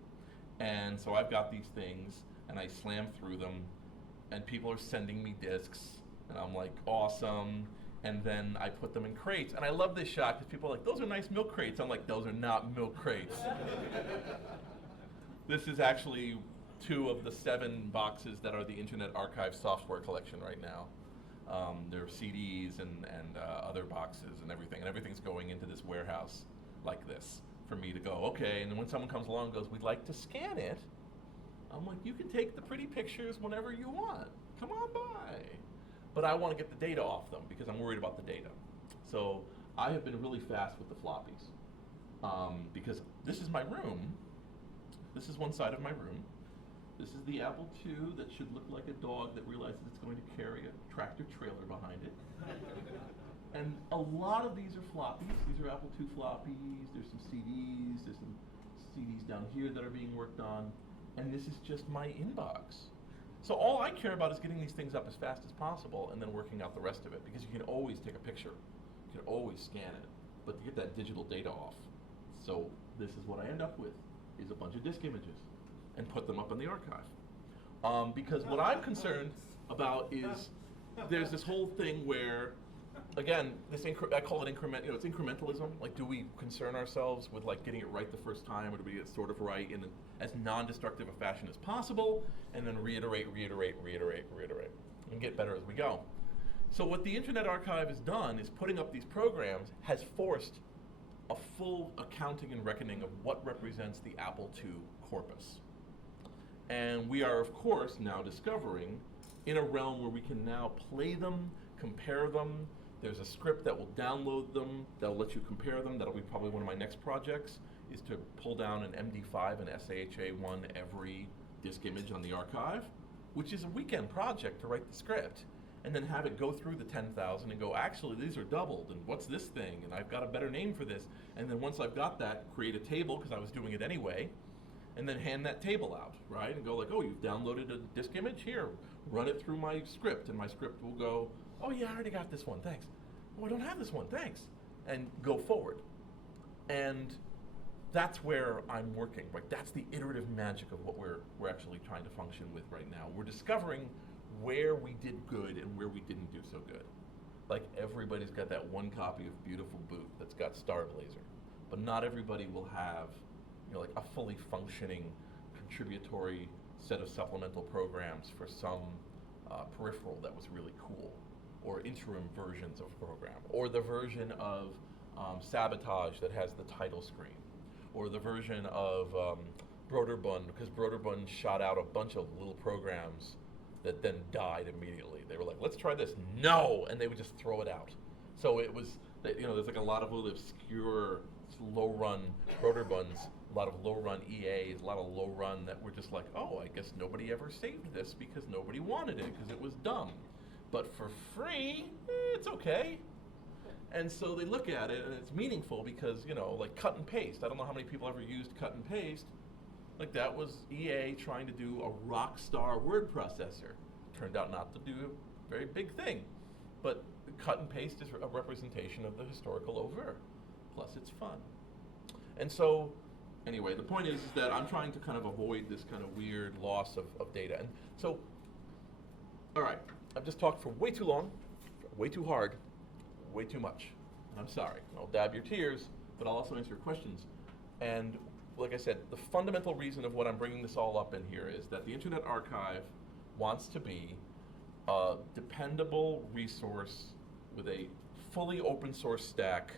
And so I've got these things, and I slam through them, and people are sending me discs, and I'm like, awesome. And then I put them in crates. And I love this shot because people are like, those are nice milk crates. I'm like, those are not milk crates. This is actually 2 of the 7 boxes that are the Internet Archive software collection right now. There are CDs and other boxes and everything. And everything's going into this warehouse like this for me to go, okay. And then when someone comes along and goes, we'd like to scan it, I'm like, you can take the pretty pictures whenever you want. Come on by. But I want to get the data off them because I'm worried about the data. So I have been really fast with the floppies because this is my room. This is one side of my room. This is the Apple II that should look like a dog that realizes it's going to carry a tractor trailer behind it. And a lot of these are floppies. These are Apple II floppies. There's some CDs. There's some CDs down here that are being worked on. And this is just my inbox. So all I care about is getting these things up as fast as possible and then working out the rest of it, because you can always take a picture. You can always scan it. But to get that digital data off. So this is what I end up with, is a bunch of disk images and put them up in the archive. Because what I'm concerned about is there's this whole thing where, again, I call it it's incrementalism. Like, do we concern ourselves with like getting it right the first time, or do we get it sort of right in as non-destructive a fashion as possible, and then reiterate, and get better as we go? So what the Internet Archive has done is putting up these programs has forced a full accounting and reckoning of what represents the Apple II corpus. And we are, of course, now discovering in a realm where we can now play them, compare them. There's a script that will download them, that'll let you compare them. That'll be probably one of my next projects, is to pull down an MD5 and SAHA1 every disk image on the archive, which is a weekend project to write the script, and then have it go through the 10,000 and go, actually, these are doubled, and what's this thing? And I've got a better name for this. And then once I've got that, create a table, because I was doing it anyway, and then hand that table out, right? And go like, oh, you've downloaded a disk image? Here, run it through my script, and my script will go, oh yeah, I already got this one, thanks. Oh, I don't have this one, thanks. And go forward. And that's where I'm working, right? That's the iterative magic of what we're actually trying to function with right now. We're discovering where we did good and where we didn't do so good. Like, everybody's got that one copy of Beautiful Boot that's got Starblazer, but not everybody will have, like a fully functioning contributory set of supplemental programs for some peripheral that was really cool, or interim versions of a program, or the version of Sabotage that has the title screen, or the version of Broderbund, because Broderbund shot out a bunch of little programs that then died immediately. They were like, let's try this. No! And they would just throw it out. So it was, there's like a lot of little obscure, low-run Broderbunds, a lot of low-run EAs, a lot of low-run that were just like, oh, I guess nobody ever saved this because nobody wanted it because it was dumb. But for free, it's okay. And so they look at it and it's meaningful because, like cut and paste. I don't know how many people ever used cut and paste. Like, that was EA trying to do a rock star word processor. Turned out not to do a very big thing. But cut and paste is a representation of the historical over. Plus it's fun. And so, anyway, the point is that I'm trying to kind of avoid this kind of weird loss of data. And so, all right, I've just talked for way too long, way too hard, way too much. And I'm sorry. I'll dab your tears, but I'll also answer your questions. And like I said, the fundamental reason of what I'm bringing this all up in here is that the Internet Archive wants to be a dependable resource with a fully open source stack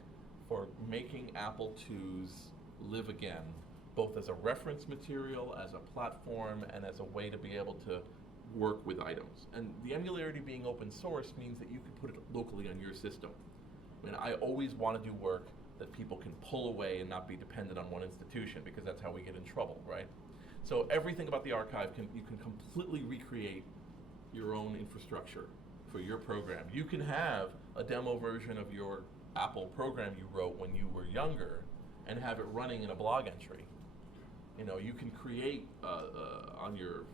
for making Apple IIs live again, both as a reference material, as a platform, and as a way to be able to work with items. And the Emularity being open source means that you can put it locally on your system. I mean, I always want to do work that people can pull away and not be dependent on one institution, because that's how we get in trouble, right? So everything about the archive, you can completely recreate your own infrastructure for your program. You can have a demo version of your Apple program you wrote when you were younger and have it running in a blog entry. You know, you can create on your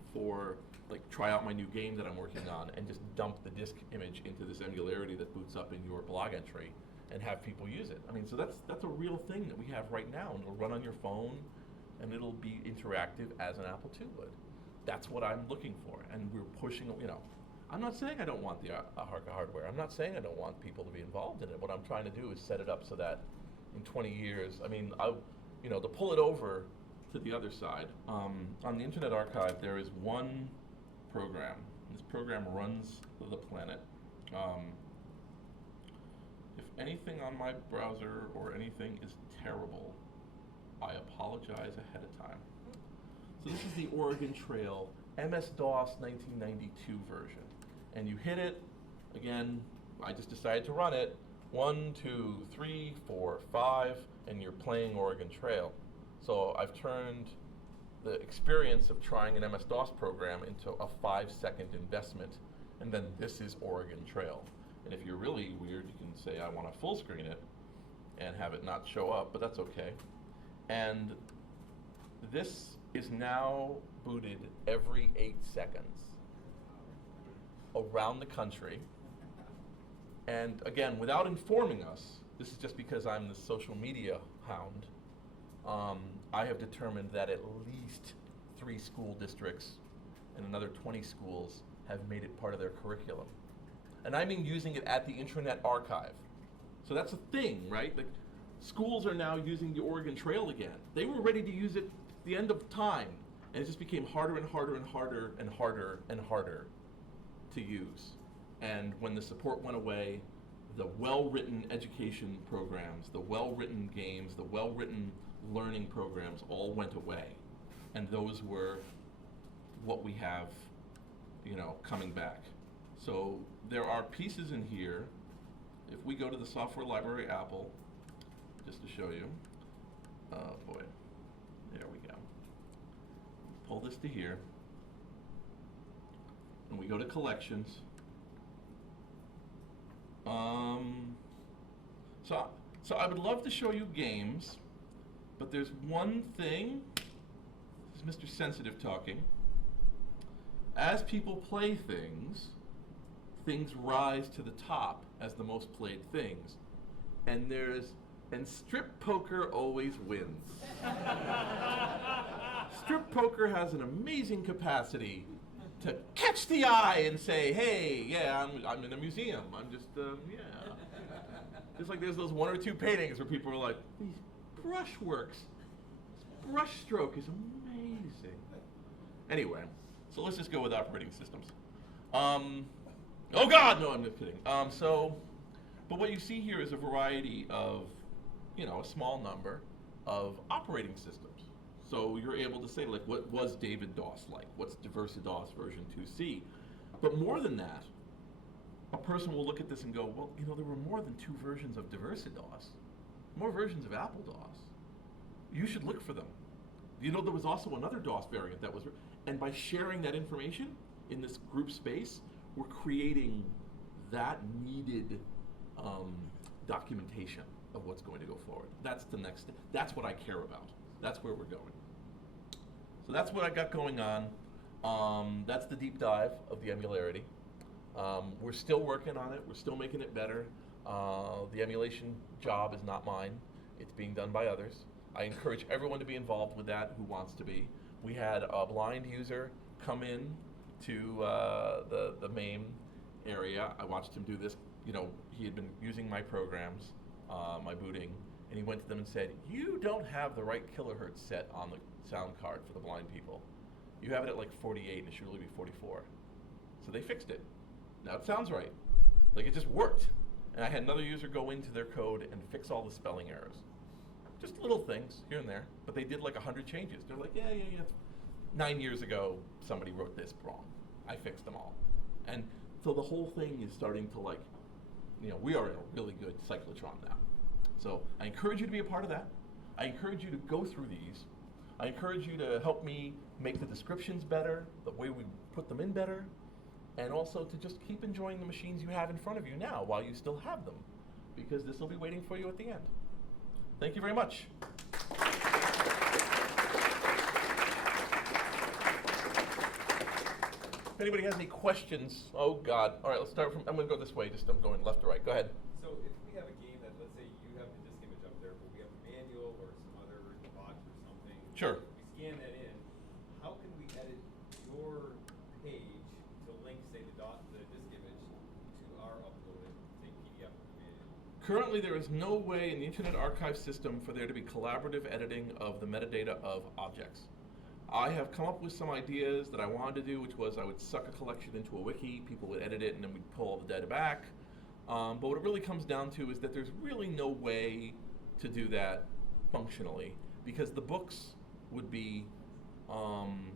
try out my new game that I'm working on and just dump the disk image into this Emularity that boots up in your blog entry and have people use it. I mean, so that's a real thing that we have right now, and it'll run on your phone and it'll be interactive as an Apple II would. That's what I'm looking for, and we're pushing, you know. I'm not saying I don't want the hardware. I'm not saying I don't want people to be involved in it. What I'm trying to do is set it up so that in 20 years, I mean, to pull it over to the other side. On the Internet Archive, there is one program. This program runs the planet. If anything on my browser or anything is terrible, I apologize ahead of time. So this is the Oregon Trail MS-DOS 1992 version. And you hit it, again, I just decided to run it, 1, 2, 3, 4, 5, and you're playing Oregon Trail. So I've turned the experience of trying an MS-DOS program into a 5-second investment, and then this is Oregon Trail. And if you're really weird, you can say, I want to full screen it and have it not show up, but that's okay. And this is now booted every 8 seconds around the country. And again, without informing us, this is just because I'm the social media hound, I have determined that at least 3 school districts and another 20 schools have made it part of their curriculum. And I mean using it at the Internet Archive. So that's a thing, right? Like, schools are now using the Oregon Trail again. They were ready to use it at the end of time, and it just became harder and harder and harder and harder and harder to use. And when the support went away, the well-written education programs, the well-written games, the well-written learning programs all went away. And those were what we have, coming back. So there are pieces in here. If we go to the software library Apple, just to show you, oh boy, there we go. Pull this to here, and we go to collections. So I would love to show you games, but there's one thing. This is Mr. Sensitive talking. As people play things, things rise to the top as the most played things, and strip poker always wins. Strip poker has an amazing capacity to catch the eye and say, hey, yeah, I'm in a museum. I'm just, yeah. Just like there's those 1 or 2 paintings where people are like, these brushworks, this brush stroke is amazing. Anyway, so let's just go with operating systems. Oh God, no, I'm just kidding. But what you see here is a variety of, a small number of operating systems. So you're able to say, like, what was David DOS like? What's Diversi-DOS version 2C? But more than that, a person will look at this and go, well, there were more than 2 versions of Diversi-DOS, more versions of Apple DOS. You should look for them. There was also another DOS variant that was, and by sharing that information in this group space, we're creating that needed documentation of what's going to go forward. That's the next step. That's what I care about. That's where we're going. So that's what I got going on. That's the deep dive of the Emularity. We're still working on it. We're still making it better. The emulation job is not mine. It's being done by others. I encourage everyone to be involved with that who wants to be. We had a blind user come in to the MAME area. I watched him do this. He had been using my programs, my booting, and he went to them and said, "You don't have the right kilohertz set on the sound card for the blind people. You have it at like 48 and it should really be 44. So they fixed it. Now it sounds right. Like it just worked. And I had another user go into their code and fix all the spelling errors. Just little things here and there, but they did like 100 changes. They're like, yeah. 9 years ago, somebody wrote this wrong. I fixed them all. And so the whole thing is starting to like, we are in a really good cyclotron now. So I encourage you to be a part of that. I encourage you to go through these. I encourage you to help me make the descriptions better, the way we put them in better, and also to just keep enjoying the machines you have in front of you now while you still have them, because this will be waiting for you at the end. Thank you very much. If anybody has any questions, oh God. All right, let's start from, I'm going to go this way, I'm going left to right. Go ahead. So if we have a game that, let's say you have the disk image up there, but we have a manual or some other box or something. Sure. We scan that in. How can we edit your page to link, say, the disk image to our uploaded, say, PDF or manual? Currently, there is no way in the Internet Archive system for there to be collaborative editing of the metadata of objects. I have come up with some ideas that I wanted to do, which was I would suck a collection into a wiki, people would edit it, and then we'd pull all the data back. But what it really comes down to is that there's really no way to do that functionally, because the books would be kind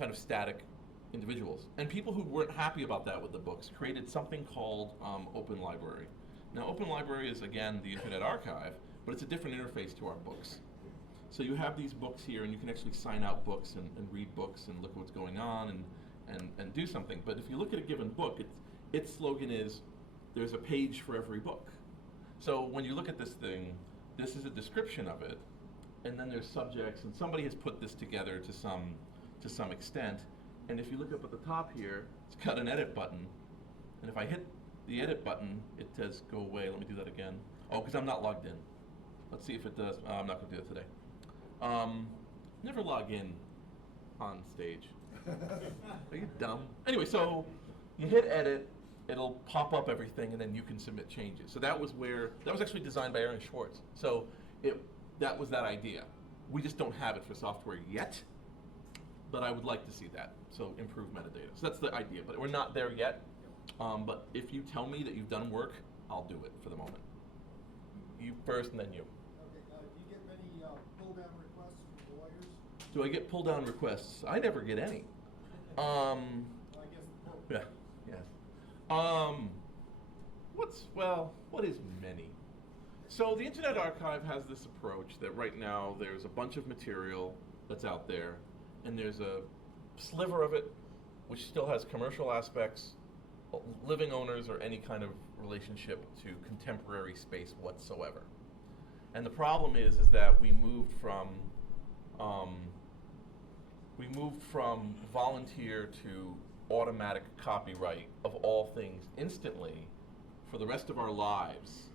of static individuals. And people who weren't happy about that with the books created something called Open Library. Now, Open Library is, again, the Internet Archive, but it's a different interface to our books. So you have these books here, and you can actually sign out books and read books and look at what's going on and do something. But if you look at a given book, its slogan is, there's a page for every book. So when you look at this thing, this is a description of it, and then there's subjects, and somebody has put this together to some extent. And if you look up at the top here, it's got an edit button. And if I hit the edit button, it says go away. Let me do that again. Oh, because I'm not logged in. Let's see if it does. I'm not going to do that today. Never log in on stage. Are you dumb? Anyway, so you hit edit, it'll pop up everything, and then you can submit changes. So that was actually designed by Aaron Schwartz. So that was that idea. We just don't have it for software yet, but I would like to see that. So improve metadata. So that's the idea, but we're not there yet. But if you tell me that you've done work, I'll do it for the moment. You first, and then you. Okay, do you get many pull-down requests from lawyers? Do I get pull-down requests? I never get any. Well, I guess the quote. Yeah, yes. What is many? So the Internet Archive has this approach that right now there's a bunch of material that's out there, and there's a sliver of it which still has commercial aspects, living owners, or any kind of relationship to contemporary space whatsoever. And the problem is that we moved from volunteer to automatic copyright of all things instantly for the rest of our lives,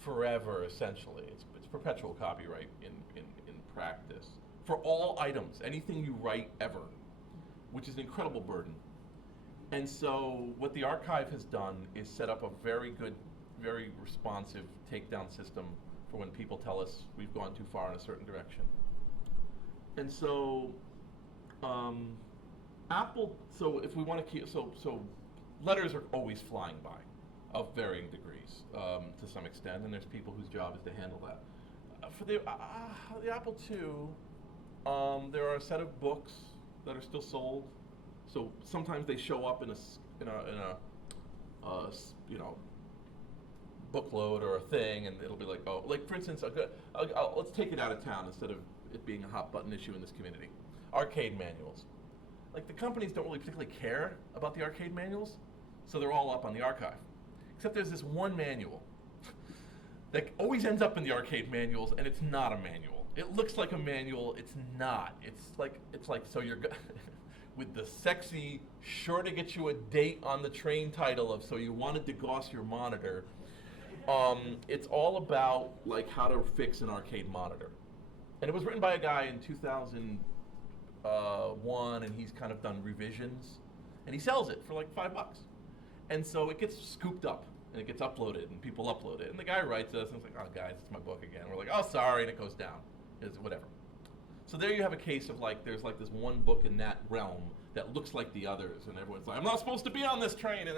forever essentially. It's perpetual copyright in practice for all items, anything you write ever, which is an incredible burden. And so what the archive has done is set up a very good, very responsive takedown system for when people tell us we've gone too far in a certain direction. And so Apple, so if we want to keep, so letters are always flying by of varying degrees to some extent, and there's people whose job is to handle that. For the Apple II, there are a set of books that are still sold. So sometimes they show up in a bookload or a thing, and it'll be like, oh, like for instance, let's take it out of town instead of it being a hot button issue in this community. Arcade manuals. Like the companies don't really particularly care about the arcade manuals, so they're all up on the archive. Except there's this one manual that always ends up in the arcade manuals, and it's not a manual. It looks like a manual. It's not. It's like so you're with the sexy, sure to get you a date on the train title of so you wanted to gauss your monitor. It's all about like how to fix an arcade monitor. And it was written by a guy in 2001, and he's kind of done revisions, and he sells it for like $5. And so it gets scooped up and it gets uploaded, and people upload it. And the guy writes us, and it's like, oh, guys, it's my book again. We're like, oh, sorry, and it goes down. It's whatever. So there you have a case of like, there's like this one book in that realm that looks like the others, and everyone's like, I'm not supposed to be on this train,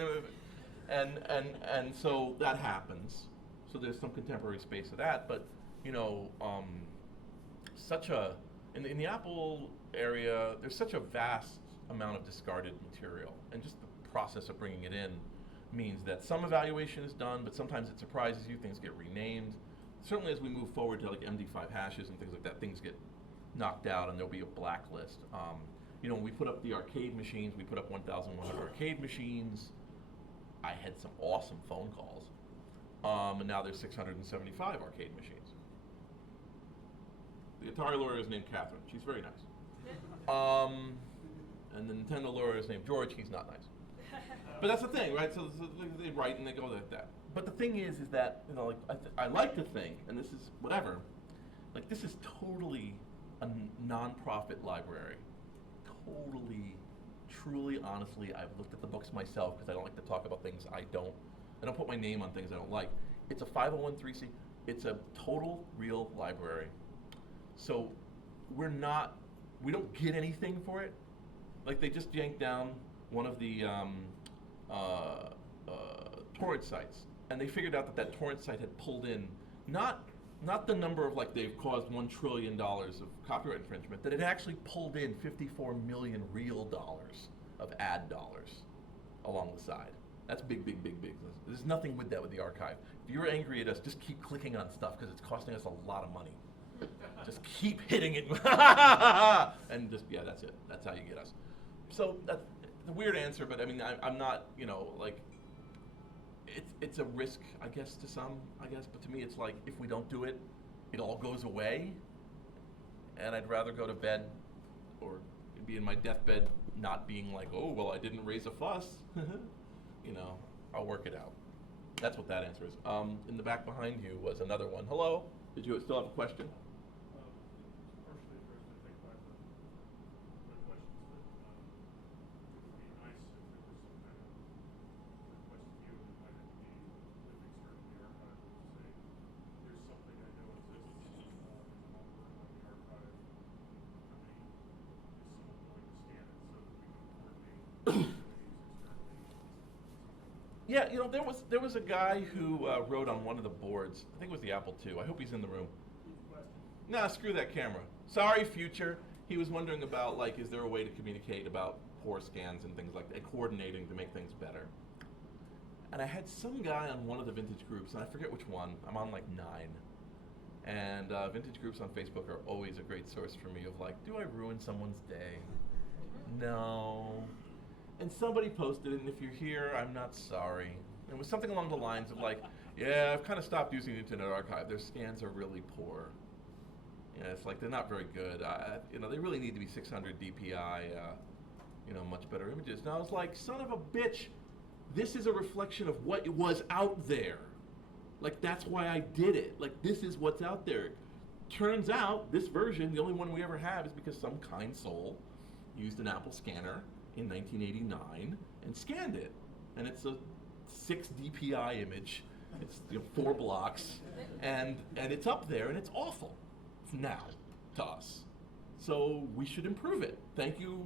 and so that happens. So there's some contemporary space of that, but you know, in the Apple area, there's such a vast amount of discarded material, and just the process of bringing it in means that some evaluation is done, but sometimes it surprises you, things get renamed. Certainly as we move forward to like MD5 hashes and things like that, things get knocked out and there'll be a blacklist. You know, when we put up the arcade machines, we put up 1,100 arcade machines. I had some awesome phone calls. And now there's 675 arcade machines. The Atari lawyer is named Catherine. She's very nice. And the Nintendo lawyer is named George. He's not nice. But that's the thing, right? So they write and they go like that. But the thing is that, you know, like I like to think, and this is whatever, like this is totally a non-profit library. Totally, truly, honestly, I've looked at the books myself because I don't like to talk about things I don't put my name on things I don't like. It's a 501(c)(3). It's a total real library. So we don't get anything for it. Like they just yanked down one of the torrent sites, and they figured out that torrent site had pulled in not the number of like they've caused $1 trillion of copyright infringement, that it actually pulled in 54 million real dollars of ad dollars along the side. That's big, big, big, big. There's nothing with that with the archive. If you're angry at us, just keep clicking on stuff because it's costing us a lot of money. Just keep hitting it, and just that's it. That's how you get us. So that's a weird answer, but I mean I'm not, you know, like it's a risk, I guess, to some, I guess, but to me it's like if we don't do it, it all goes away, and I'd rather go to bed or be in my deathbed not being like, oh, well, I didn't raise a fuss. You know, I'll work it out. That's what that answer is. In the back behind you was another one. Hello? Did you still have a question? Partially addressed, I think, by the questions, but it would be nice if there was some kind of request to you, and might it be with external the archive, to say, here's something I know exists, there's a number on the archive, how many, is someone willing to scan it so that we can coordinate externally? Yeah, you know, there was a guy who wrote on one of the boards. I think it was the Apple II. I hope he's in the room. Nah, screw that camera. Sorry, future. He was wondering about, like, is there a way to communicate about poor scans and things like that, coordinating to make things better. And I had some guy on one of the vintage groups, and I forget which one. I'm on like 9. And vintage groups on Facebook are always a great source for me of like, do I ruin someone's day? No. And somebody posted it, and if you're here, I'm not sorry. It was something along the lines of like, yeah, I've kind of stopped using the Internet Archive. Their scans are really poor. Yeah, it's like they're not very good. You know, they really need to be 600 DPI, you know, much better images. And I was like, son of a bitch, this is a reflection of what was out there. Like, that's why I did it. Like, this is what's out there. Turns out, this version, the only one we ever have, is because some kind soul used an Apple scanner in 1989 and scanned it, and it's a 6 DPI image. It's 4 blocks, and it's up there, and it's awful now to us. So we should improve it. Thank you,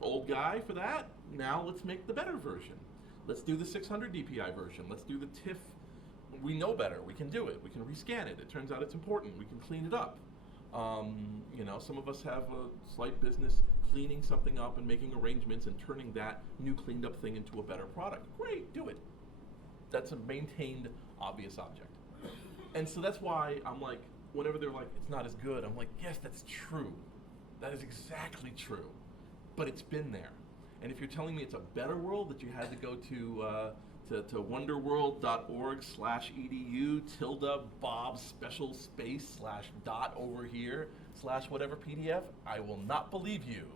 old guy, for that. Now let's make the better version. Let's do the 600 DPI version. Let's do the TIFF. We know better. We can do it. We can rescan it. It turns out it's important. We can clean it up. You know, some of us have a slight business cleaning something up and making arrangements and turning that new cleaned up thing into a better product. Great, do it. That's a maintained, obvious object. And so that's why I'm like, whenever they're like, it's not as good, I'm like, yes, that's true. That is exactly true. But it's been there. And if you're telling me it's a better world, that you had to go to wonderworld.org/edu /Bob special space /dot over here /whatever PDF, I will not believe you.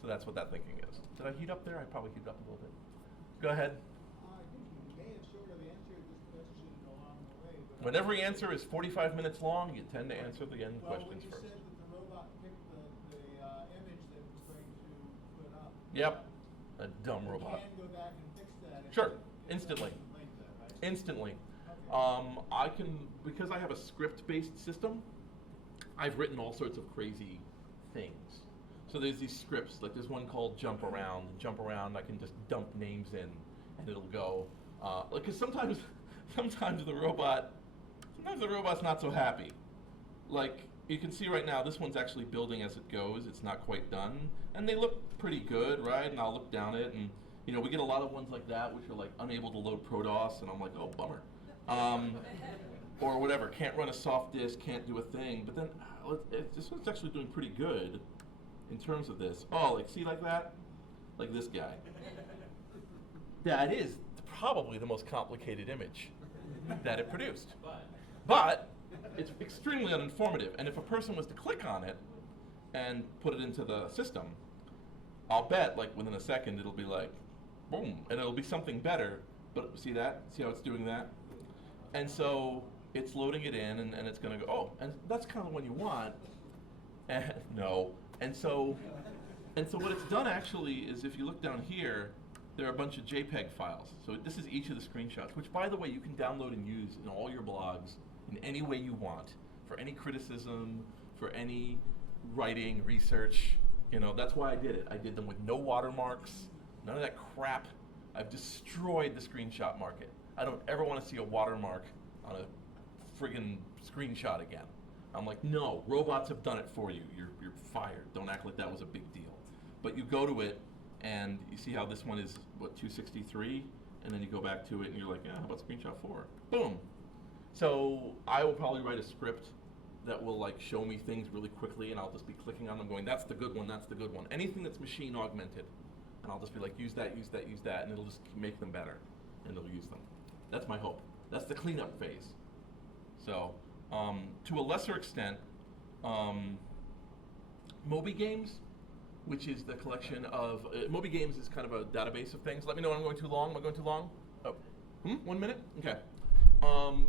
So that's what that thinking is. Did I heat up there? I probably heated up a little bit. Go ahead. I think you may have sort of answered this question along the way. But When every answer is 45 minutes long, you tend to answer the end questions well, first. when you said that the robot picked the image that it was going to put up. Yep. A dumb robot. You can go back and fix that. Sure, instantly. Instantly. Okay. I can, because I have a script-based system, I've written all sorts of crazy things. So there's these scripts, like there's one called Jump Around. And Jump Around, I can just dump names in, and it'll go. Like, cause sometimes the robot's not so happy. Like, you can see right now, this one's actually building as it goes. It's not quite done, and they look pretty good, right? And I'll look down it, and you know, we get a lot of ones like that, which are like unable to load ProDOS, and I'm like, oh, bummer. Or whatever, can't run a soft disk, can't do a thing. But then this one's actually doing pretty good in terms of this. Oh, like, see like that? Like this guy. That is probably the most complicated image that it produced. But it's extremely uninformative. And if a person was to click on it and put it into the system, I'll bet like within a second it'll be like, boom, and it'll be something better. But see that? See how it's doing that? And so it's loading it in, and it's going to go, oh, and that's kind of the one you want. And no. And so what it's done actually is, if you look down here, there are a bunch of JPEG files. So this is each of the screenshots, which, by the way, you can download and use in all your blogs in any way you want, for any criticism, for any writing, research. You know, that's why I did it. I did them with no watermarks, none of that crap. I've destroyed the screenshot market. I don't ever want to see a watermark on a friggin' screenshot again. I'm like, no, robots have done it for you. You're fired. Don't act like that was a big deal. But you go to it, and you see how this one is, what, 263? And then you go back to it, and you're like, yeah, how about screenshot 4? Boom. So I will probably write a script that will like show me things really quickly, and I'll just be clicking on them going, that's the good one, that's the good one. Anything that's machine augmented. And I'll just be like, use that, use that, use that, and it'll just make them better, and it'll use them. That's my hope. That's the cleanup phase. So, to a lesser extent, Moby Games, which is the collection of, Moby Games is kind of a database of things. Let me know when I'm going too long. Am I going too long? Oh, 1 minute? Okay.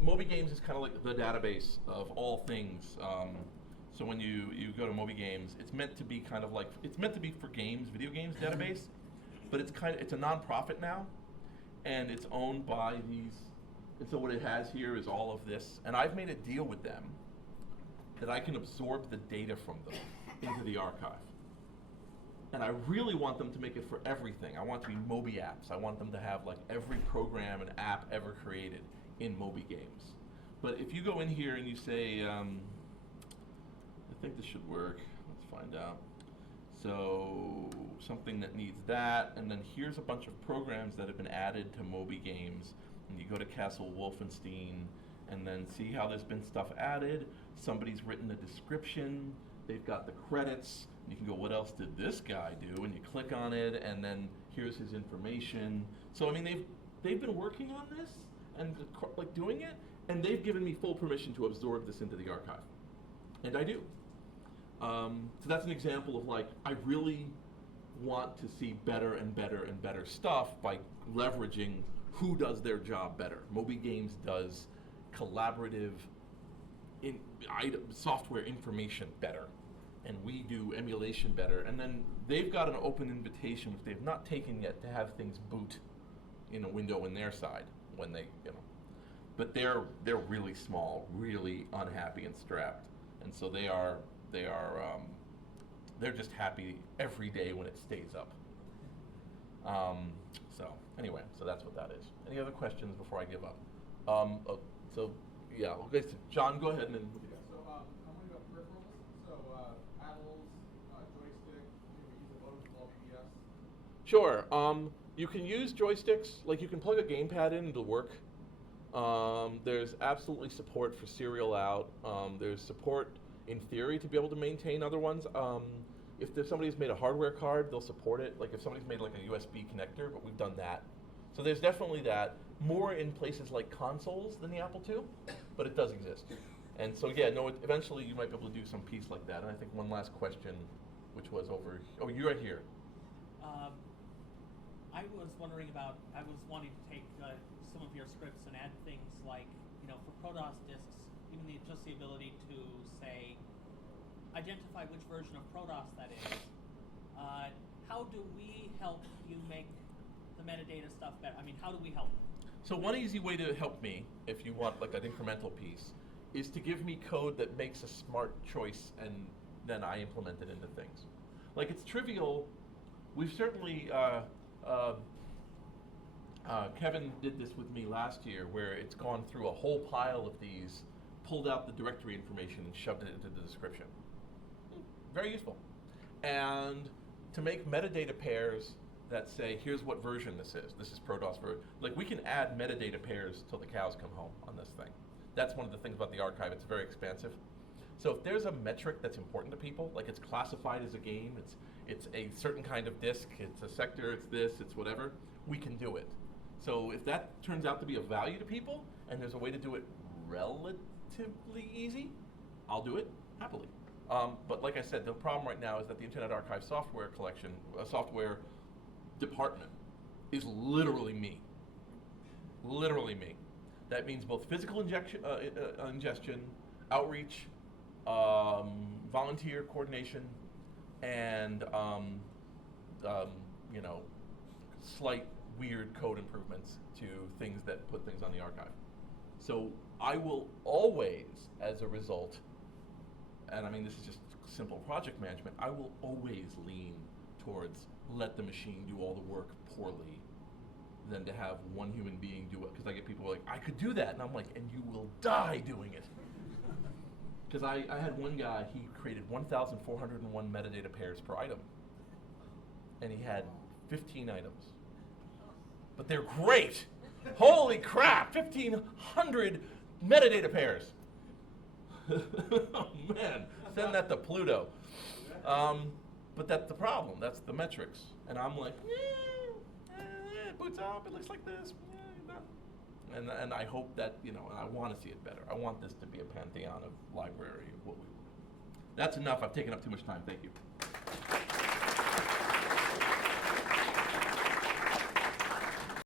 Moby Games is kind of like the database of all things. So when you go to Moby Games, it's meant to be kind of like, it's meant to be for games, video games database, but it's a non-profit now, and it's owned by these, and so what it has here is all of this, and I've made a deal with them that I can absorb the data from them into the archive. And I really want them to make it for everything. I want it to be Moby apps. I want them to have like every program and app ever created in Moby Games. But if you go in here and you say, I think this should work. Let's find out. So something that needs that, and then here's a bunch of programs that have been added to Moby Games. And you go to Castle Wolfenstein, and then see how there's been stuff added. Somebody's written a description. They've got the credits. You can go, what else did this guy do? And you click on it, and then here's his information. So I mean, they've been working on this and like doing it, and they've given me full permission to absorb this into the archive, and I do. So that's an example of like, I really want to see better and better and better stuff by leveraging who does their job better. Moby Games does collaborative software information better, and we do emulation better. And then they've got an open invitation, which they've not taken yet, to have things boot in a window in their side when they, you know. But they're really small, really unhappy and strapped, and so they're just happy every day when it stays up. So anyway, so that's what that is. Any other questions before I give up? So yeah, okay, so John, go ahead and then. So I'm wondering about peripherals. So paddles, joystick, can we use a modem called BBS? Sure. You can use joysticks. Like, you can plug a gamepad in and it'll work. There's absolutely support for serial out. There's support in theory to be able to maintain other ones. If somebody's made a hardware card, they'll support it. Like if somebody's made like a USB connector, but we've done that. So there's definitely that. More in places like consoles than the Apple II, but it does exist. And so yeah, no, eventually you might be able to do some piece like that. And I think one last question, which was over, oh, you're right here. I was wanting to take some of your scripts and add things like, you know, for ProDOS disks, even just the ability to say, identify which version of ProDOS that is. How do we help you make the metadata stuff better? I mean, how do we help? So one easy way to help me, if you want like an incremental piece, is to give me code that makes a smart choice and then I implement it into things. Like it's trivial. We've certainly, Kevin did this with me last year where it's gone through a whole pile of these, pulled out the directory information and shoved it into the description. Very useful. And to make metadata pairs that say, here's what version this is. This is ProDOS version. Like we can add metadata pairs till the cows come home on this thing. That's one of the things about the archive. It's very expansive. So if there's a metric that's important to people, like it's classified as a game, it's a certain kind of disk, it's a sector, it's this, it's whatever, we can do it. So if that turns out to be of value to people, and there's a way to do it relatively easy, I'll do it happily. But like I said, the problem right now is that the Internet Archive software collection, software department, is literally me. Literally me. That means both physical ingestion, outreach, volunteer coordination, and you know, slight weird code improvements to things that put things on the archive. So I will always, as a result, and I mean this is just simple project management, I will always lean towards let the machine do all the work poorly than to have one human being do it. Because I get people like, I could do that, and I'm like, and you will die doing it. Because I had one guy, he created 1,401 metadata pairs per item. And he had 15 items. But they're great! Holy crap, 1,500 metadata pairs. Oh man, send that to Pluto. But that's the problem, that's the metrics. And I'm like, it boots up, it looks like this. And I hope that, you know, and I want to see it better. I want this to be a pantheon of library of what we. That's enough, I've taken up too much time, thank you.